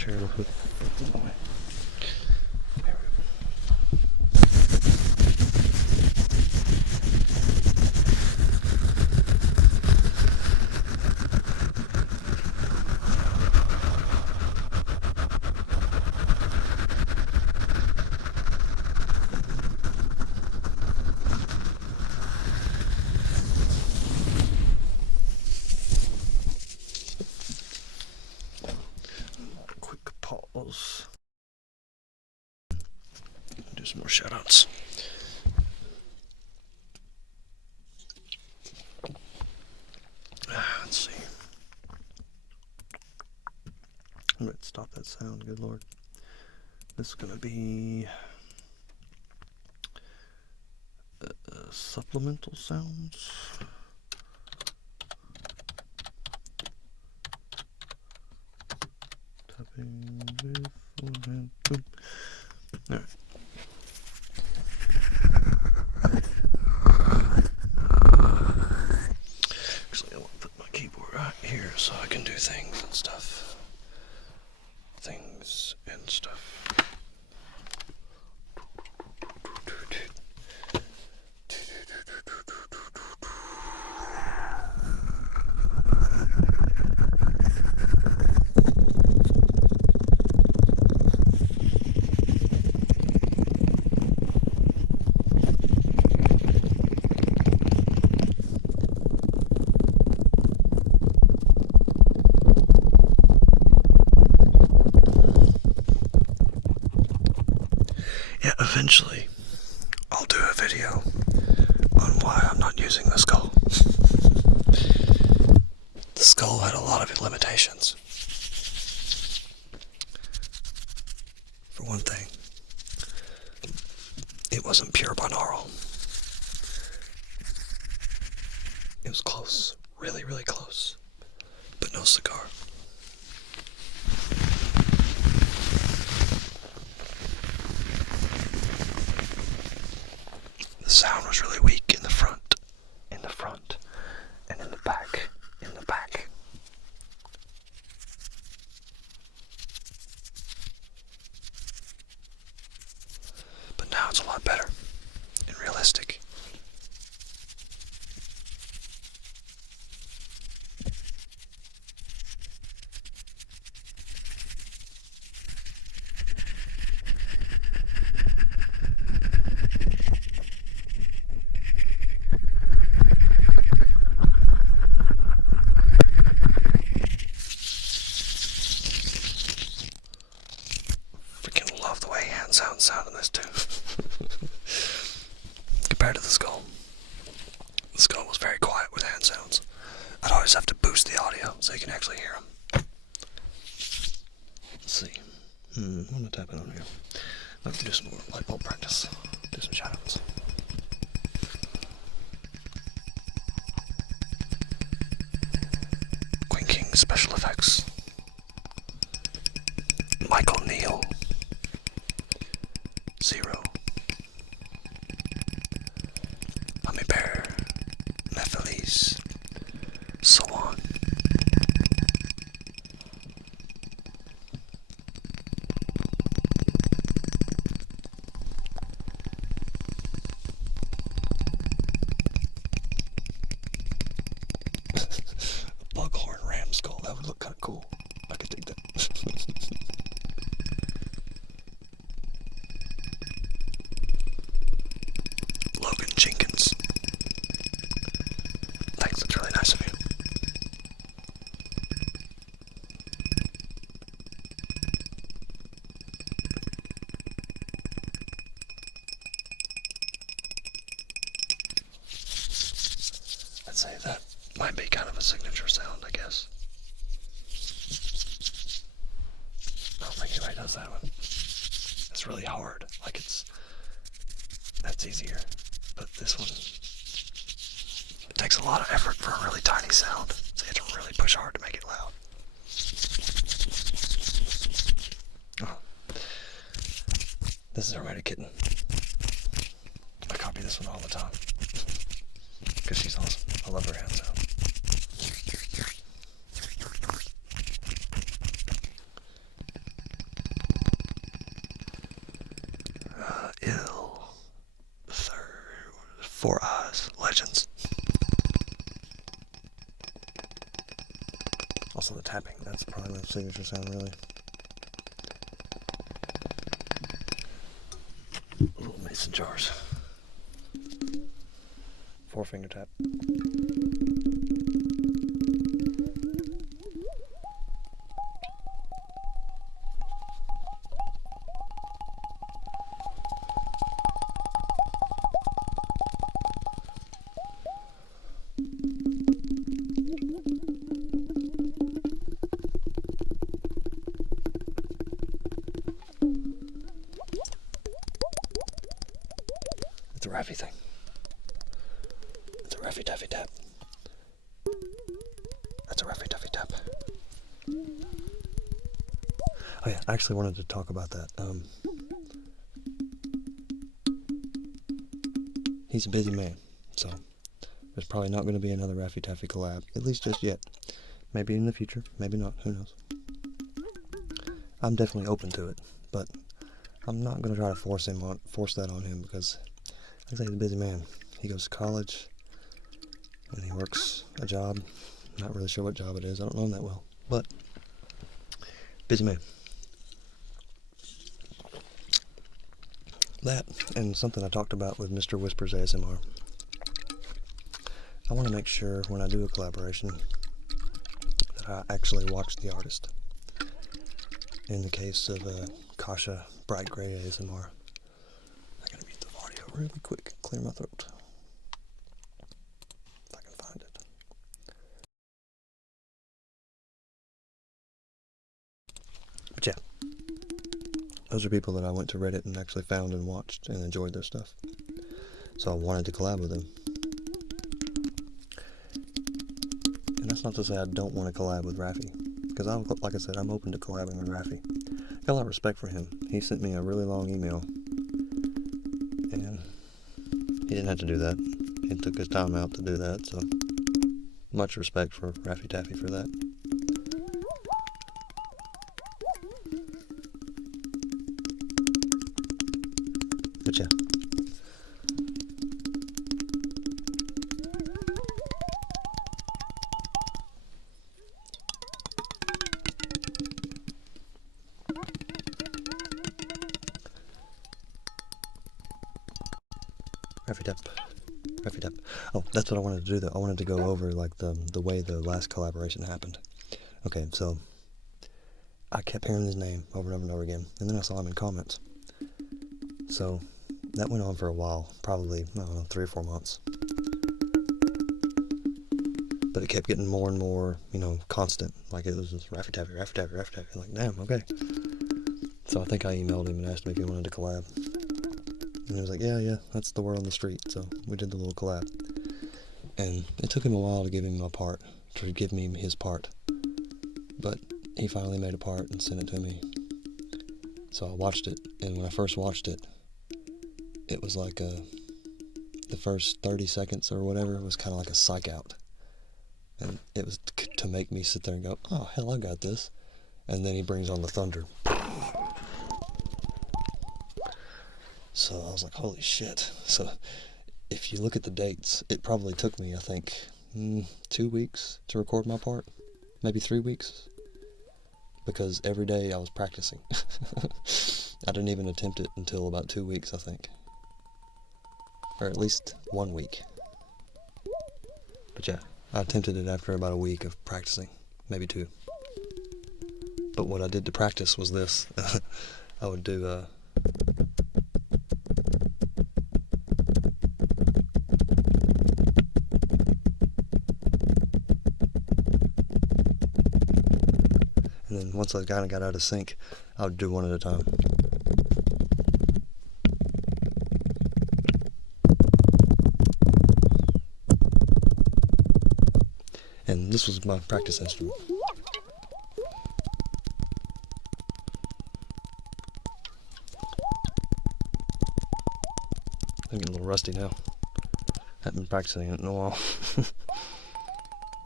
chair real quick. Quick pause. Do some more shoutouts. Let's see. I'm going to stop that sound, good lord. This is going to be supplemental sounds. Tapping beforehand. Boom. Alright. Actually, I want to put my keyboard right here so I can do things and stuff. Things and stuff. Yeah, eventually I'll do a video on why I'm not using the skull. The skull had a lot of limitations. For one thing, it wasn't pure binaural. It was close, really, really close, but no cigar. The sound was really weak in the front, and in the back, But now it's a lot better and realistic. Love the way hand sounds sound in this too. Compared to the skull. The skull was very quiet with hand sounds. I'd always have to boost the audio so you can actually hear them. Let's see. What am I tapping on here? I have to do some more light bulb practice. Do some shoutouts. Queen King Special Effects. Michael Neal. Zero. Mummy Bear. Mephiles. So on. Bughorn ram skull. That would look kind of cool. I could dig that. Logan Jenkins. Thanks, that's really nice of you. I'd say that might be kind of a signature sound, I guess. I don't think anybody does that one. It's really hard. Like that's easier. But this one, it takes a lot of effort for a really tiny sound. So you have to really push hard to make it loud. Oh. This is Hermetic Kitten. I copy this one all the time. Because she's awesome. I love her hand sound. Congratulations. Also the tapping, that's probably my signature sound, really. Little mason jars. 4-finger tap. It's a Raffy thing. It's a Raffy Taffy Tap. That's a Raffy Taffy Tap. Oh yeah, I actually wanted to talk about that. He's a busy man, so there's probably not going to be another Raffy Taffy collab, at least just yet. Maybe in the future, maybe not, who knows. I'm definitely open to it, but I'm not going to try to force that on him because, like I say, he's a busy man. He goes to college, and he works a job. Not really sure what job it is, I don't know him that well, but busy man. That, and something I talked about with Mr. Whispers ASMR. I want to make sure when I do a collaboration that I actually watch the artist. In the case of Kasha Bright Gray ASMR, I gotta mute the audio really quick, clear my throat. If I can find it. But yeah, those are people that I went to Reddit and actually found and watched and enjoyed their stuff. So I wanted to collab with them. And that's not to say I don't want to collab with Raffy. Because, like I said, I'm open to collabing with Raffy. I got a lot of respect for him. He sent me a really long email. And he didn't have to do that. He took his time out to do that. So much respect for Raffy Taffy for that. But yeah. Raffy Tap. Raffy Tap. Oh, that's what I wanted to do though. I wanted to go over like the way the last collaboration happened. Okay, so I kept hearing his name over and over and over again, and then I saw him in comments. So that went on for a while, probably, I don't know, 3 or 4 months. But it kept getting more and more, constant. Like it was just Raffy Taffy, Raffy Taffy, Raffy Taffy. Like, damn, okay. So I think I emailed him and asked him if he wanted to collab. And he was like, yeah, that's the word on the street. So we did the little collab. And it took him a while to give me his part. But he finally made a part and sent it to me. So I watched it, and when I first watched it, it was like the first 30 seconds or whatever was kind of like a psych out. And it was to make me sit there and go, oh, hell, I got this. And then he brings on the thunder. So I was like, holy shit. So if you look at the dates, it probably took me, I think, 2 weeks to record my part. Maybe 3 weeks. Because every day I was practicing. I didn't even attempt it until about 2 weeks, I think. Or at least 1 week. But yeah, I attempted it after about a week of practicing. Maybe 2. But what I did to practice was this. I would do and then once I kind of got out of sync, I would do one at a time. And this was my practice instrument. I'm getting a little rusty now. Haven't been practicing it in a while.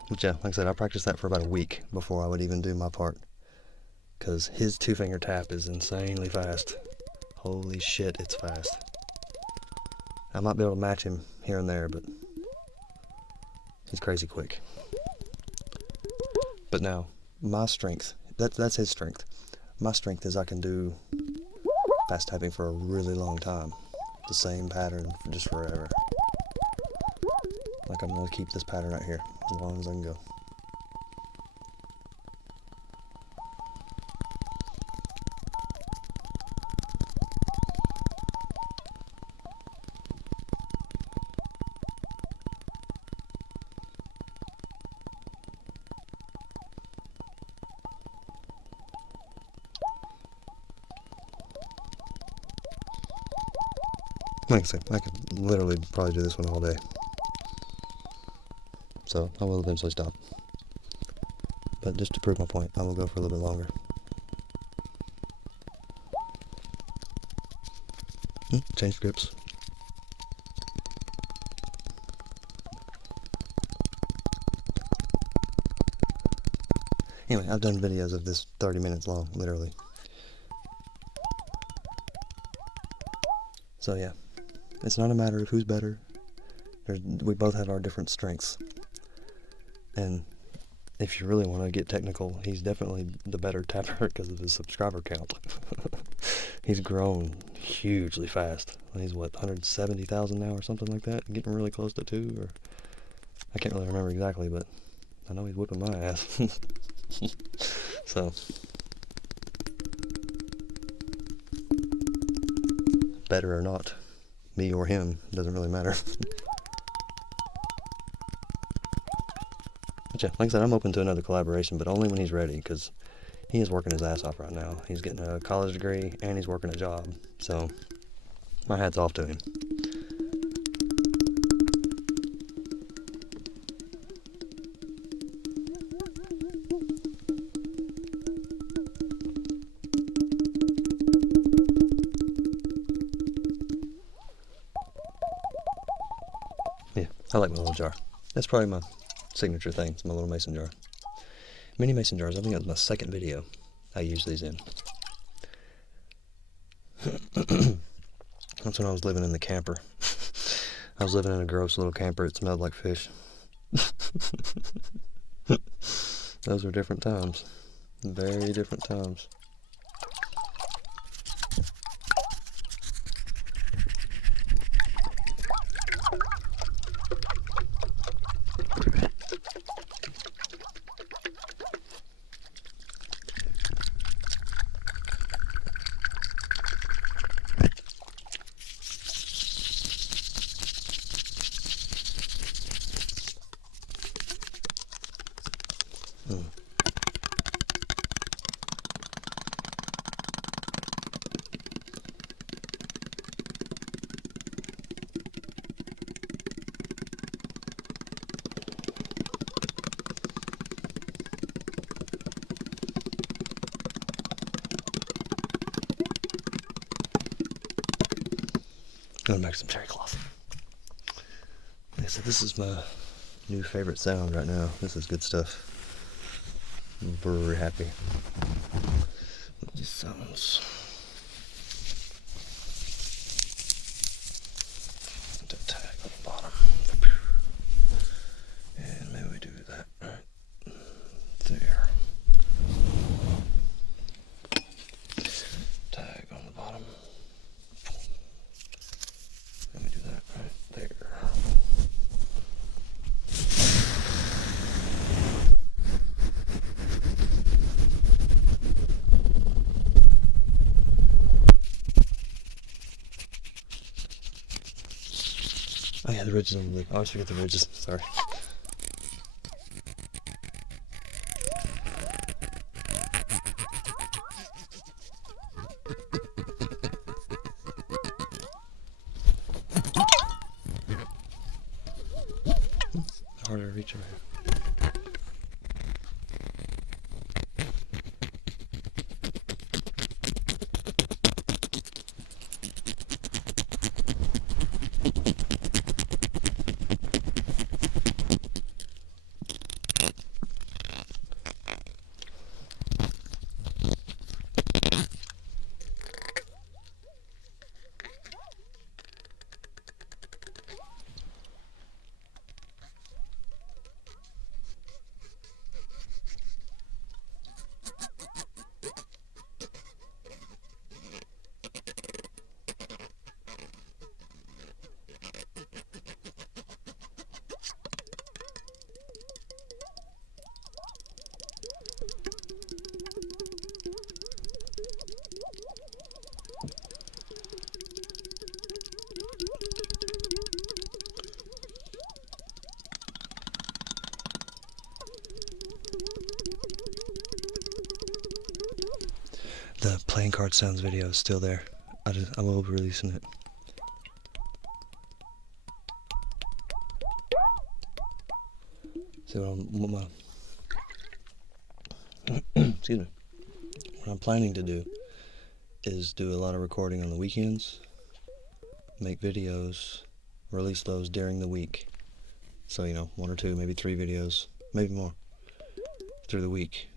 But yeah, like I said, I practiced that for about a week before I would even do my part. Because his 2-finger tap is insanely fast. Holy shit, it's fast. I might be able to match him here and there, but He's crazy quick. But now, my strength, that's his strength. My strength is I can do fast typing for a really long time. The same pattern for just forever. Like I'm going to keep this pattern right here as long as I can go. Like I said, I could literally probably do this one all day. So I will eventually stop. But just to prove my point, I will go for a little bit longer. Change grips. Anyway, I've done videos of this 30 minutes long, literally. So yeah, it's not a matter of who's better. We both have our different strengths. And if you really want to get technical, he's definitely the better tapper because of his subscriber count. He's grown hugely fast. He's what, 170,000 now or something like that? Getting really close to 2, or I can't really remember exactly, but I know he's whipping my ass. So better or not, me or him, doesn't really matter. But yeah, like I said, I'm open to another collaboration, but only when he's ready, because he is working his ass off right now. He's getting a college degree and he's working a job, so my hat's off to him. Yeah, I like my little jar. That's probably my signature thing. It's my little mason jar. Mini mason jars. I think that's my second video I use these in. That's when I was living in the camper. I was living in a gross little camper. It smelled like fish. Those were different times. Very different times. I'm gonna make some cherry cloth. Like I said, this is my new favorite sound right now. This is good stuff. I'm very happy with these sounds. Put that tag on the bottom. And maybe we do that right there. Tag on the bottom. Let me do that right there. Oh yeah, the ridges on the lip. I always forget the ridges. Sorry. Harder to reach over here. The playing card sounds video is still there. I will be releasing it. See excuse me. What I'm planning to do is do a lot of recording on the weekends, make videos, release those during the week. So, 1 or 2, maybe 3 videos, maybe more, through the week.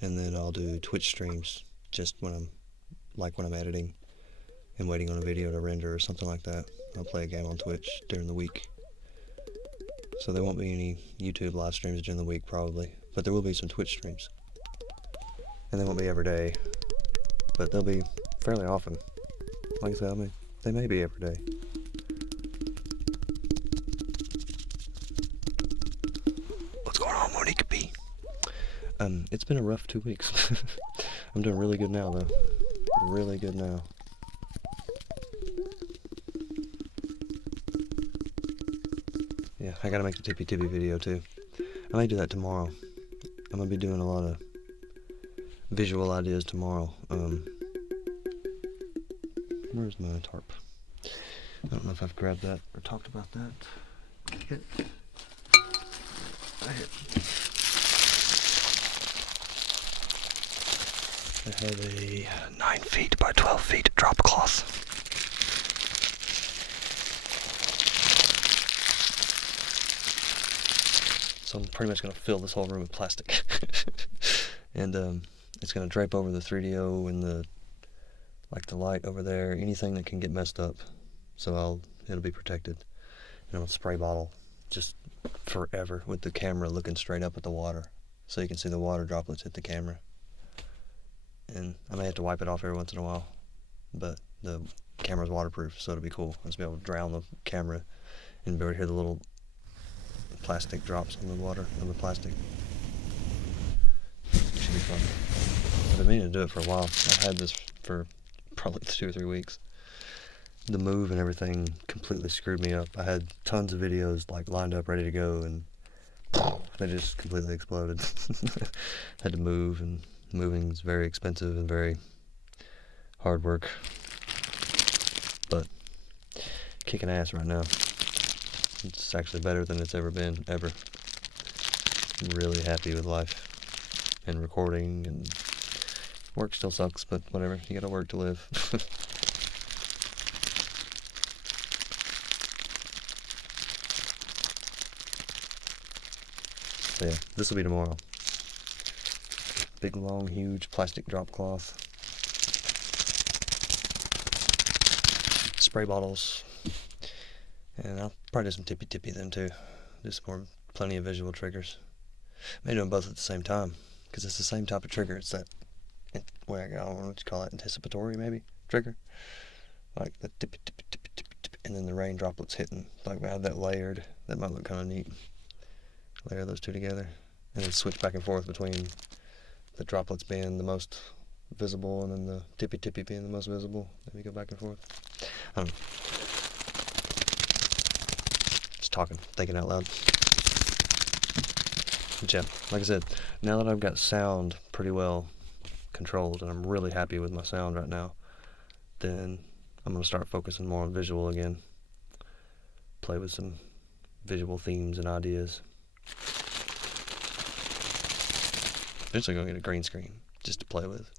And then I'll do Twitch streams just when I'm editing and waiting on a video to render or something like that. I'll play a game on Twitch during the week. So there won't be any YouTube live streams during the week probably, but there will be some Twitch streams. And they won't be every day, but they'll be fairly often. Like I said, they may be every day. What's going on, Monique B? It's been a rough 2 weeks. I'm doing really good now, though. Really good now. Yeah, I gotta make the tippy video, too. I may do that tomorrow. I'm gonna be doing a lot of visual ideas tomorrow. Where's my tarp? I don't know if I've grabbed that or talked about that yet. Right here. I have a 9 feet by 12 feet drop cloth. So I'm pretty much going to fill this whole room with plastic. And it's going to drape over the 3DO and the light over there, anything that can get messed up. So it'll be protected. And I'll spray bottle just forever with the camera looking straight up at the water, so you can see the water droplets hit the camera. And I may have to wipe it off every once in a while, but the camera's waterproof, so it'll be cool. I'll just be able to drown the camera and be able to hear the little plastic drops on the water, on the plastic. Should be fun. I've been meaning to do it for a while. I've had this for probably 2 or 3 weeks. The move and everything completely screwed me up. I had tons of videos lined up ready to go, and they just completely exploded. Had to move, and moving is very expensive and very hard work, but kicking ass right now. It's actually better than it's ever been, ever. I'm really happy with life and recording, and work still sucks, but whatever, you gotta work to live. So yeah, this will be tomorrow. Big, long, huge plastic drop cloth. Spray bottles. And I'll probably do some tippy then too. Just plenty of visual triggers. May do them both at the same time, because it's the same type of trigger. It's that, I don't know what you call it, anticipatory maybe trigger. Like the tippy, and then the rain droplets hitting. Like we have that layered. That might look kind of neat. Layer those two together, and then switch back and forth between the droplets being the most visible and then the tippy being the most visible. Then we go back and forth. I don't know. Just talking, thinking out loud. But yeah, like I said, now that I've got sound pretty well controlled, and I'm really happy with my sound right now, then I'm going to start focusing more on visual again. Play with some visual themes and ideas. Eventually going to get a green screen just to play with.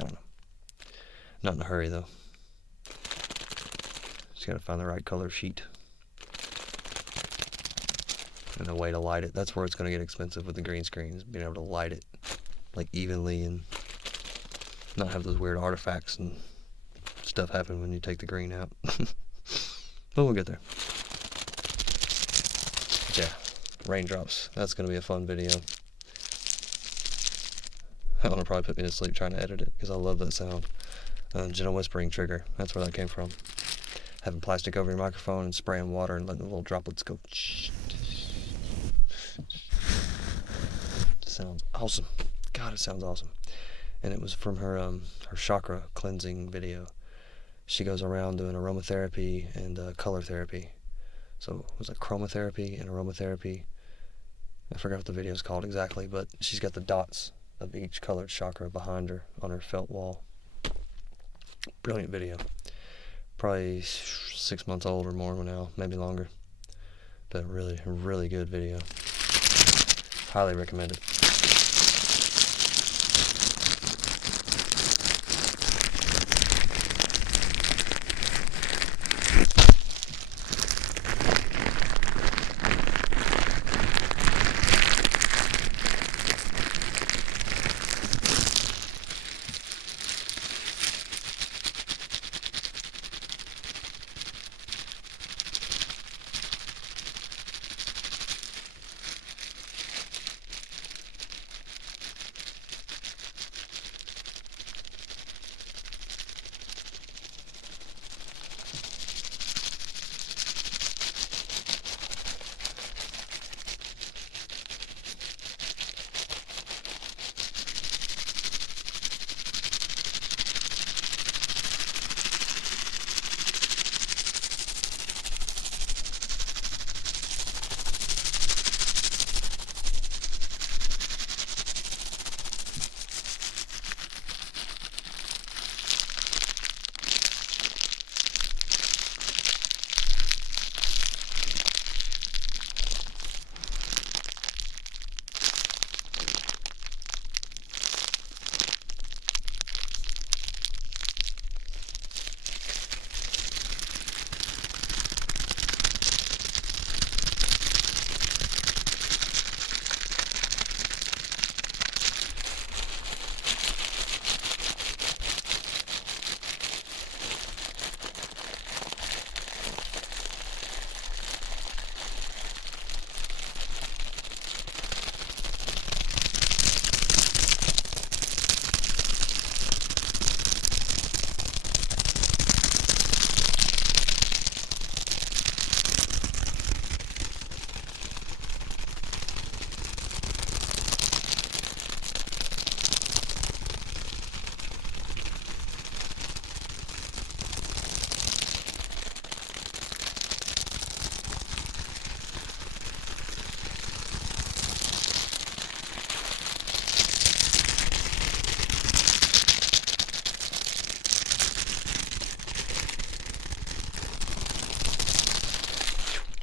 I don't know. Not in a hurry though. Just gotta find the right color sheet and a way to light it. That's where it's gonna get expensive with the green screen, is being able to light it evenly and not have those weird artifacts and stuff happen when you take the green out. But we'll get there. But yeah, raindrops. That's gonna be a fun video. That one will probably put me to sleep trying to edit it, because I love that sound. Gentle whispering trigger. That's where that came from. Having plastic over your microphone and spraying water and letting the little droplets go. Sounds awesome. God, it sounds awesome. And it was from her chakra cleansing video. She goes around doing aromatherapy and color therapy. So it was like chromotherapy and aromatherapy. I forgot what the video is called exactly, but she's got the dots of each colored chakra behind her on her felt wall. Brilliant video. Probably 6 months old or more now, maybe longer. But really, really good video. Highly recommended.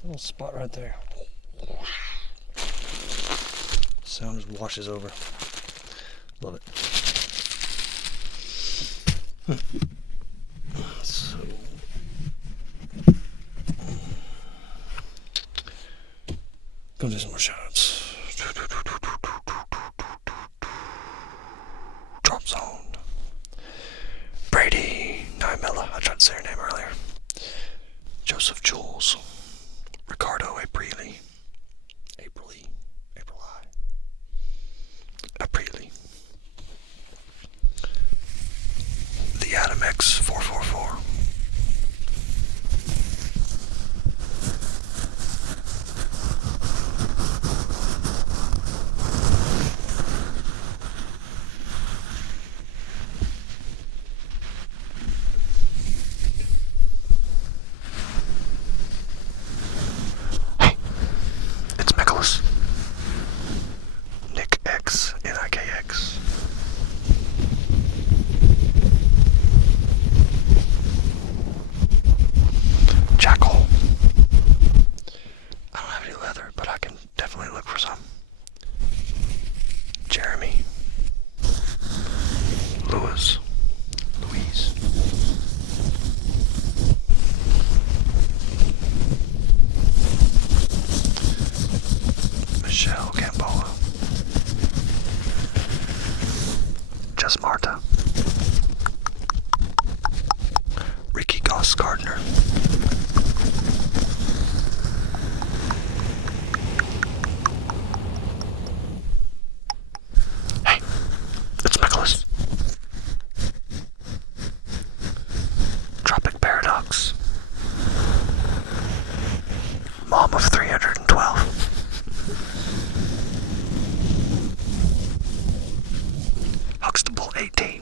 Little spot right there. Sound just washes over. Love it. So go do some more shoutouts. Drop Zone. Brady Naimella. I tried to say her name earlier. Joseph Jules. Ricardo Aprile. The Adam X 444. Hey, it's Nicholas. Nick X, Nikx. Jackal. I don't have any leather, but I can definitely look for some. Jeremy. Louise. Michelle Gamboa. Just Marta. Ricky Goss Gardner. Hey, it's Nicholas. Tropic Paradox. Mom of 312. Huxtable 18.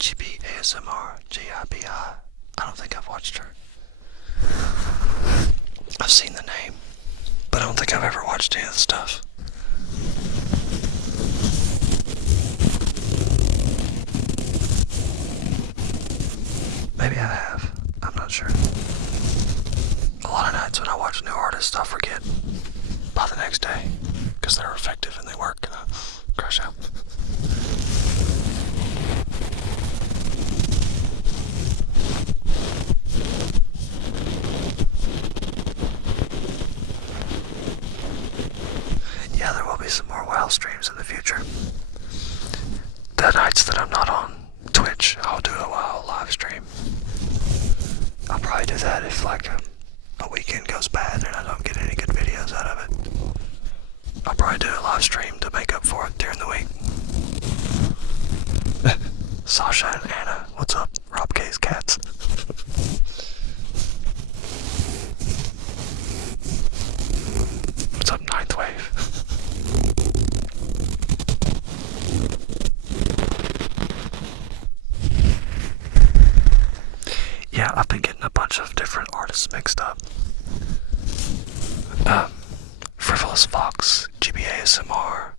GB ASMR, GIBI. I don't think I've watched her. I've seen the name, but I don't think I've ever watched any of the stuff. Maybe I have. I'm not sure. A lot of nights when I watch new artists, I'll forget by the next day because they're effective and they work, and I crash out. Yeah, there will be some more WoW streams in the future. The nights that I'm not on Twitch, I'll do a WoW live stream. I'll probably do that if like a weekend goes bad and I don't get any good videos out of it. I'll probably do a live stream to make up for it during the week. Sasha and Anna, what's up? Rob K's cats. What's up, Ninth Wave? Yeah, I've been getting a bunch of different artists mixed up. Frivolous Fox, GB ASMR,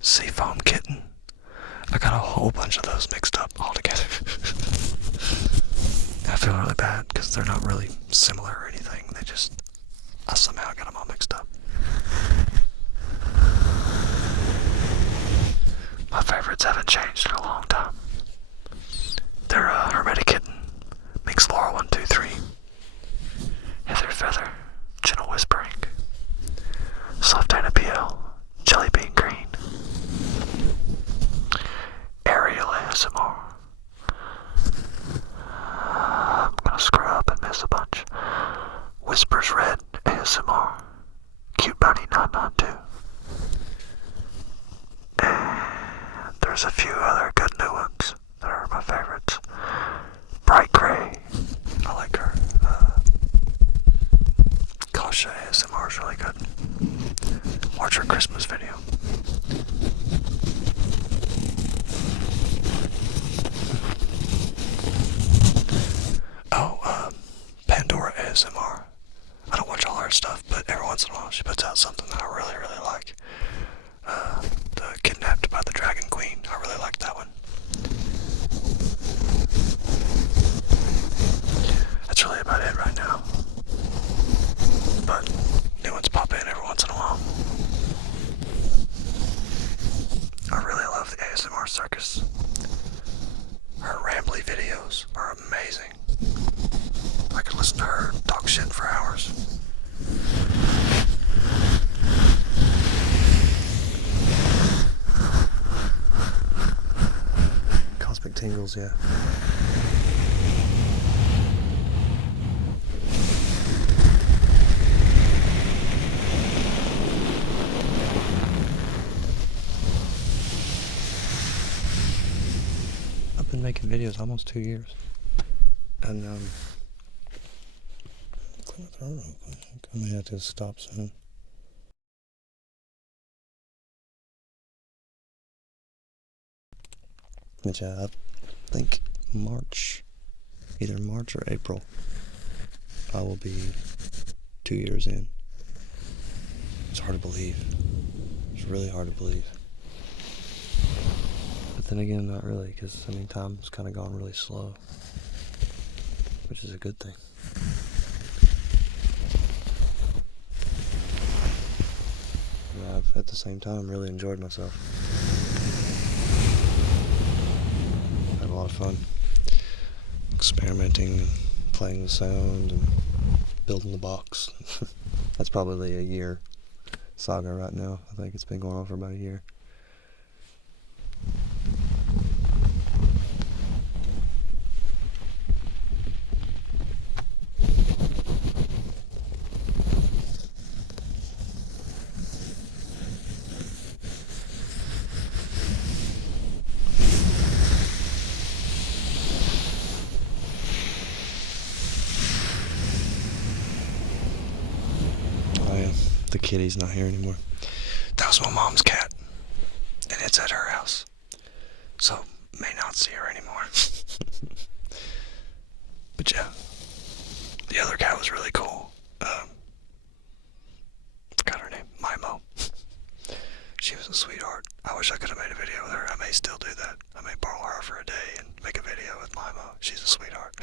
Seafoam Kitten. I got a whole bunch of those mixed up all together. I feel really bad because they're not really similar or anything. I somehow got them all mixed up. My favorites haven't changed in a long time. They're Hermetic Kitten, Mix Laura 123, Heather Feather, Gentle Whispering, Soft Anna PL, Jelly Bean Green, Ariel ASMR. I'm gonna screw up and miss a bunch. Whispers Red ASMR, Cute Bunny 992. And there's a few other good new ones that are my favorites. Bright Gray, I like her. Kasha ASMR is really good. Watch her Christmas video. Oh, Pandora ASMR. I don't watch all her stuff, but every once in a while she puts out something that I really, really like. The Kidnapped by the Dragon Queen. I really like that one. That's really about it right now. But new ones pop in every once in a while. I really love the ASMR Circus. Her rambly videos are amazing. I could listen to her talk shit for hours. Cosmic Tingles, yeah. I've been making videos almost 2 years. And I may have to stop soon. Which I think March, either March or April, I will be 2 years in. It's hard to believe. It's really hard to believe. But then again, not really, because I mean, time's kind of gone really slow, which is a good thing. And I've, at the same time, really enjoyed myself. Had a lot of fun experimenting, playing with sound, and building the box. That's probably a year saga right now. I think it's been going on for about a year. The kitty's not here anymore. That was my mom's cat, and it's at her house. so may not see her anymore. But yeah, the other cat was really cool. Forgot her name, Mimo. She was a sweetheart. I wish I could have made a video with her. I may still do that. I may borrow her for a day and make a video with Mimo. She's a sweetheart.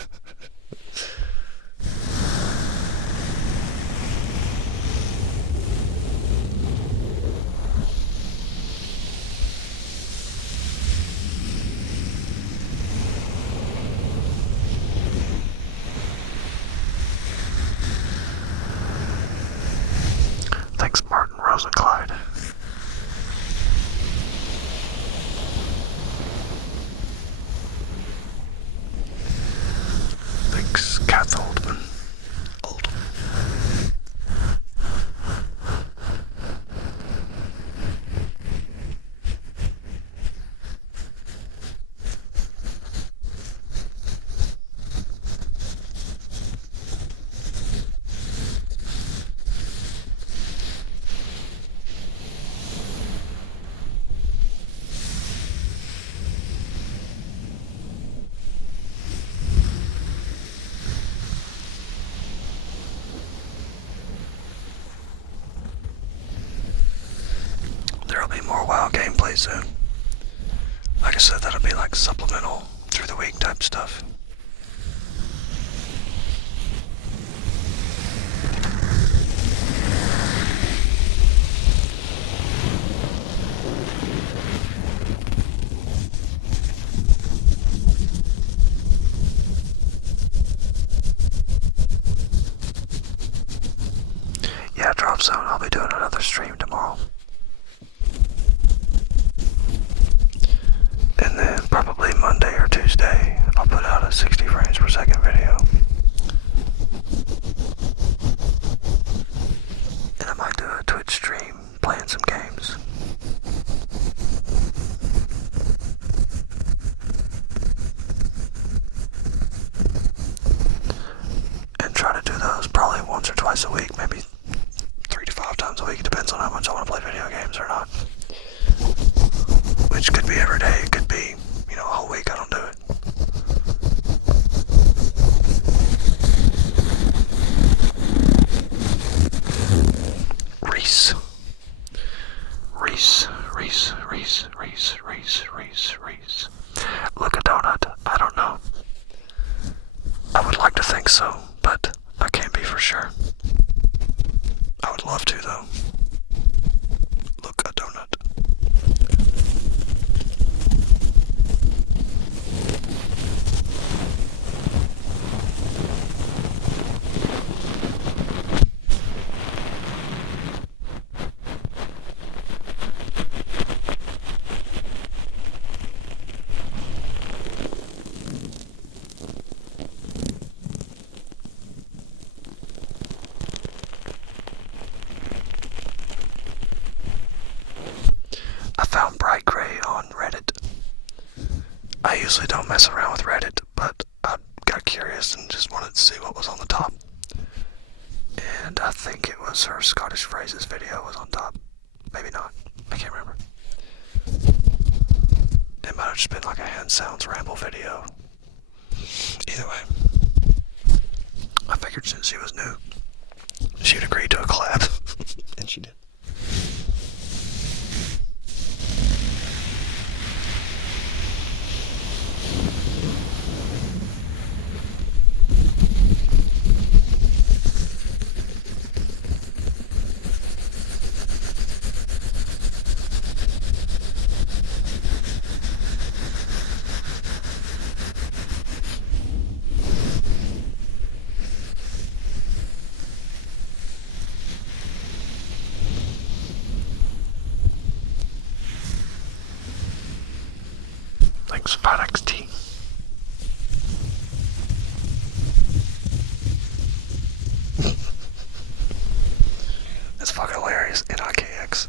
Thanks, Martin Rosenclyde. Thanks, Kath Oldman. There'll be more WoW gameplay soon. Like I said, that'll be like supplemental through the week type stuff. Yeah, Drop Zone, I'll be doing another stream tomorrow. And then probably Monday or Tuesday, I'll put out a 60 frames per second video. And I might do a Twitch stream playing some games. And try to do those probably once or twice a week, maybe 3 to 5 times a week. It depends on how much I want to play video games or not. Which could be every day, it could be, a whole week I don't do it. Reese. Look, a donut. I don't know. I would like to think so, but I can't be for sure. I would love to, though. Look, a donut. I found Bright Gray on Reddit. I usually don't mess around with Reddit, but I got curious and just wanted to see what was on the top. And I think it was her Scottish Phrases video was on top. Maybe not. I can't remember. It might have just been like a hand sounds ramble video. Either way, I figured since she was new, she'd agree to a collab. And she did. Thanks, FatXT. That's fucking hilarious. NIKX.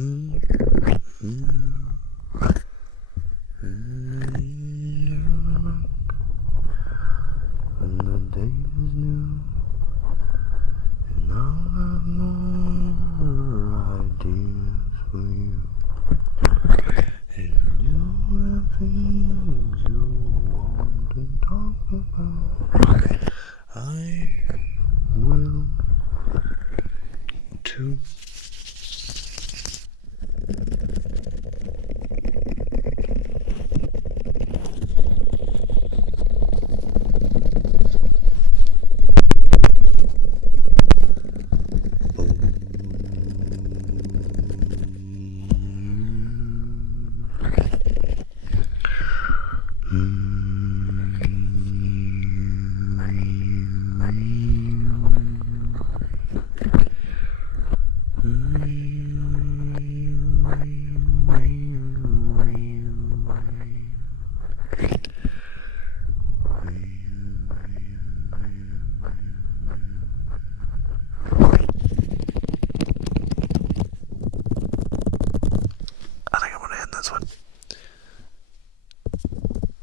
When the day is new and I'll have more ideas for you. If you have things you want to talk about, I will too.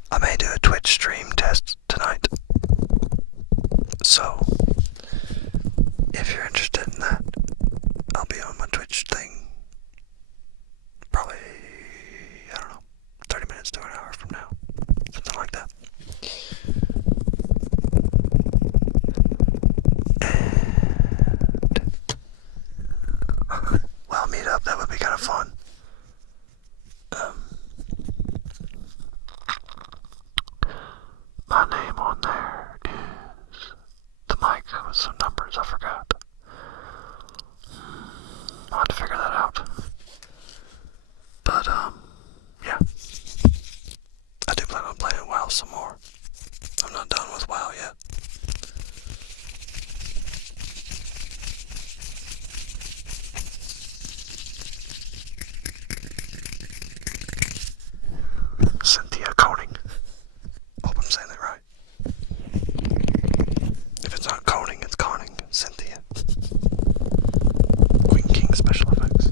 I may do a Twitch stream test tonight, so if you're interested in that, I'll be on my Twitch thing probably, I don't know, 30 minutes to an hour from now, something like that. And well, meet up, that would be kind of fun. My name on there is the mic with some numbers I forgot. I'll have to figure that out. But, yeah. I do plan on playing WoW some more. I'm not done with WoW yet. Cynthia Koning. Hope I'm saying that right. If it's not Koning, it's Conning. Cynthia. Queen King Special Effects.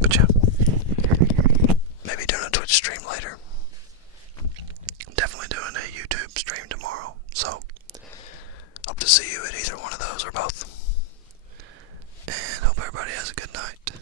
But yeah. Maybe doing a Twitch stream later. I'm definitely doing a YouTube stream tomorrow. So, hope to see you at either one of those or both. And hope everybody has a good night.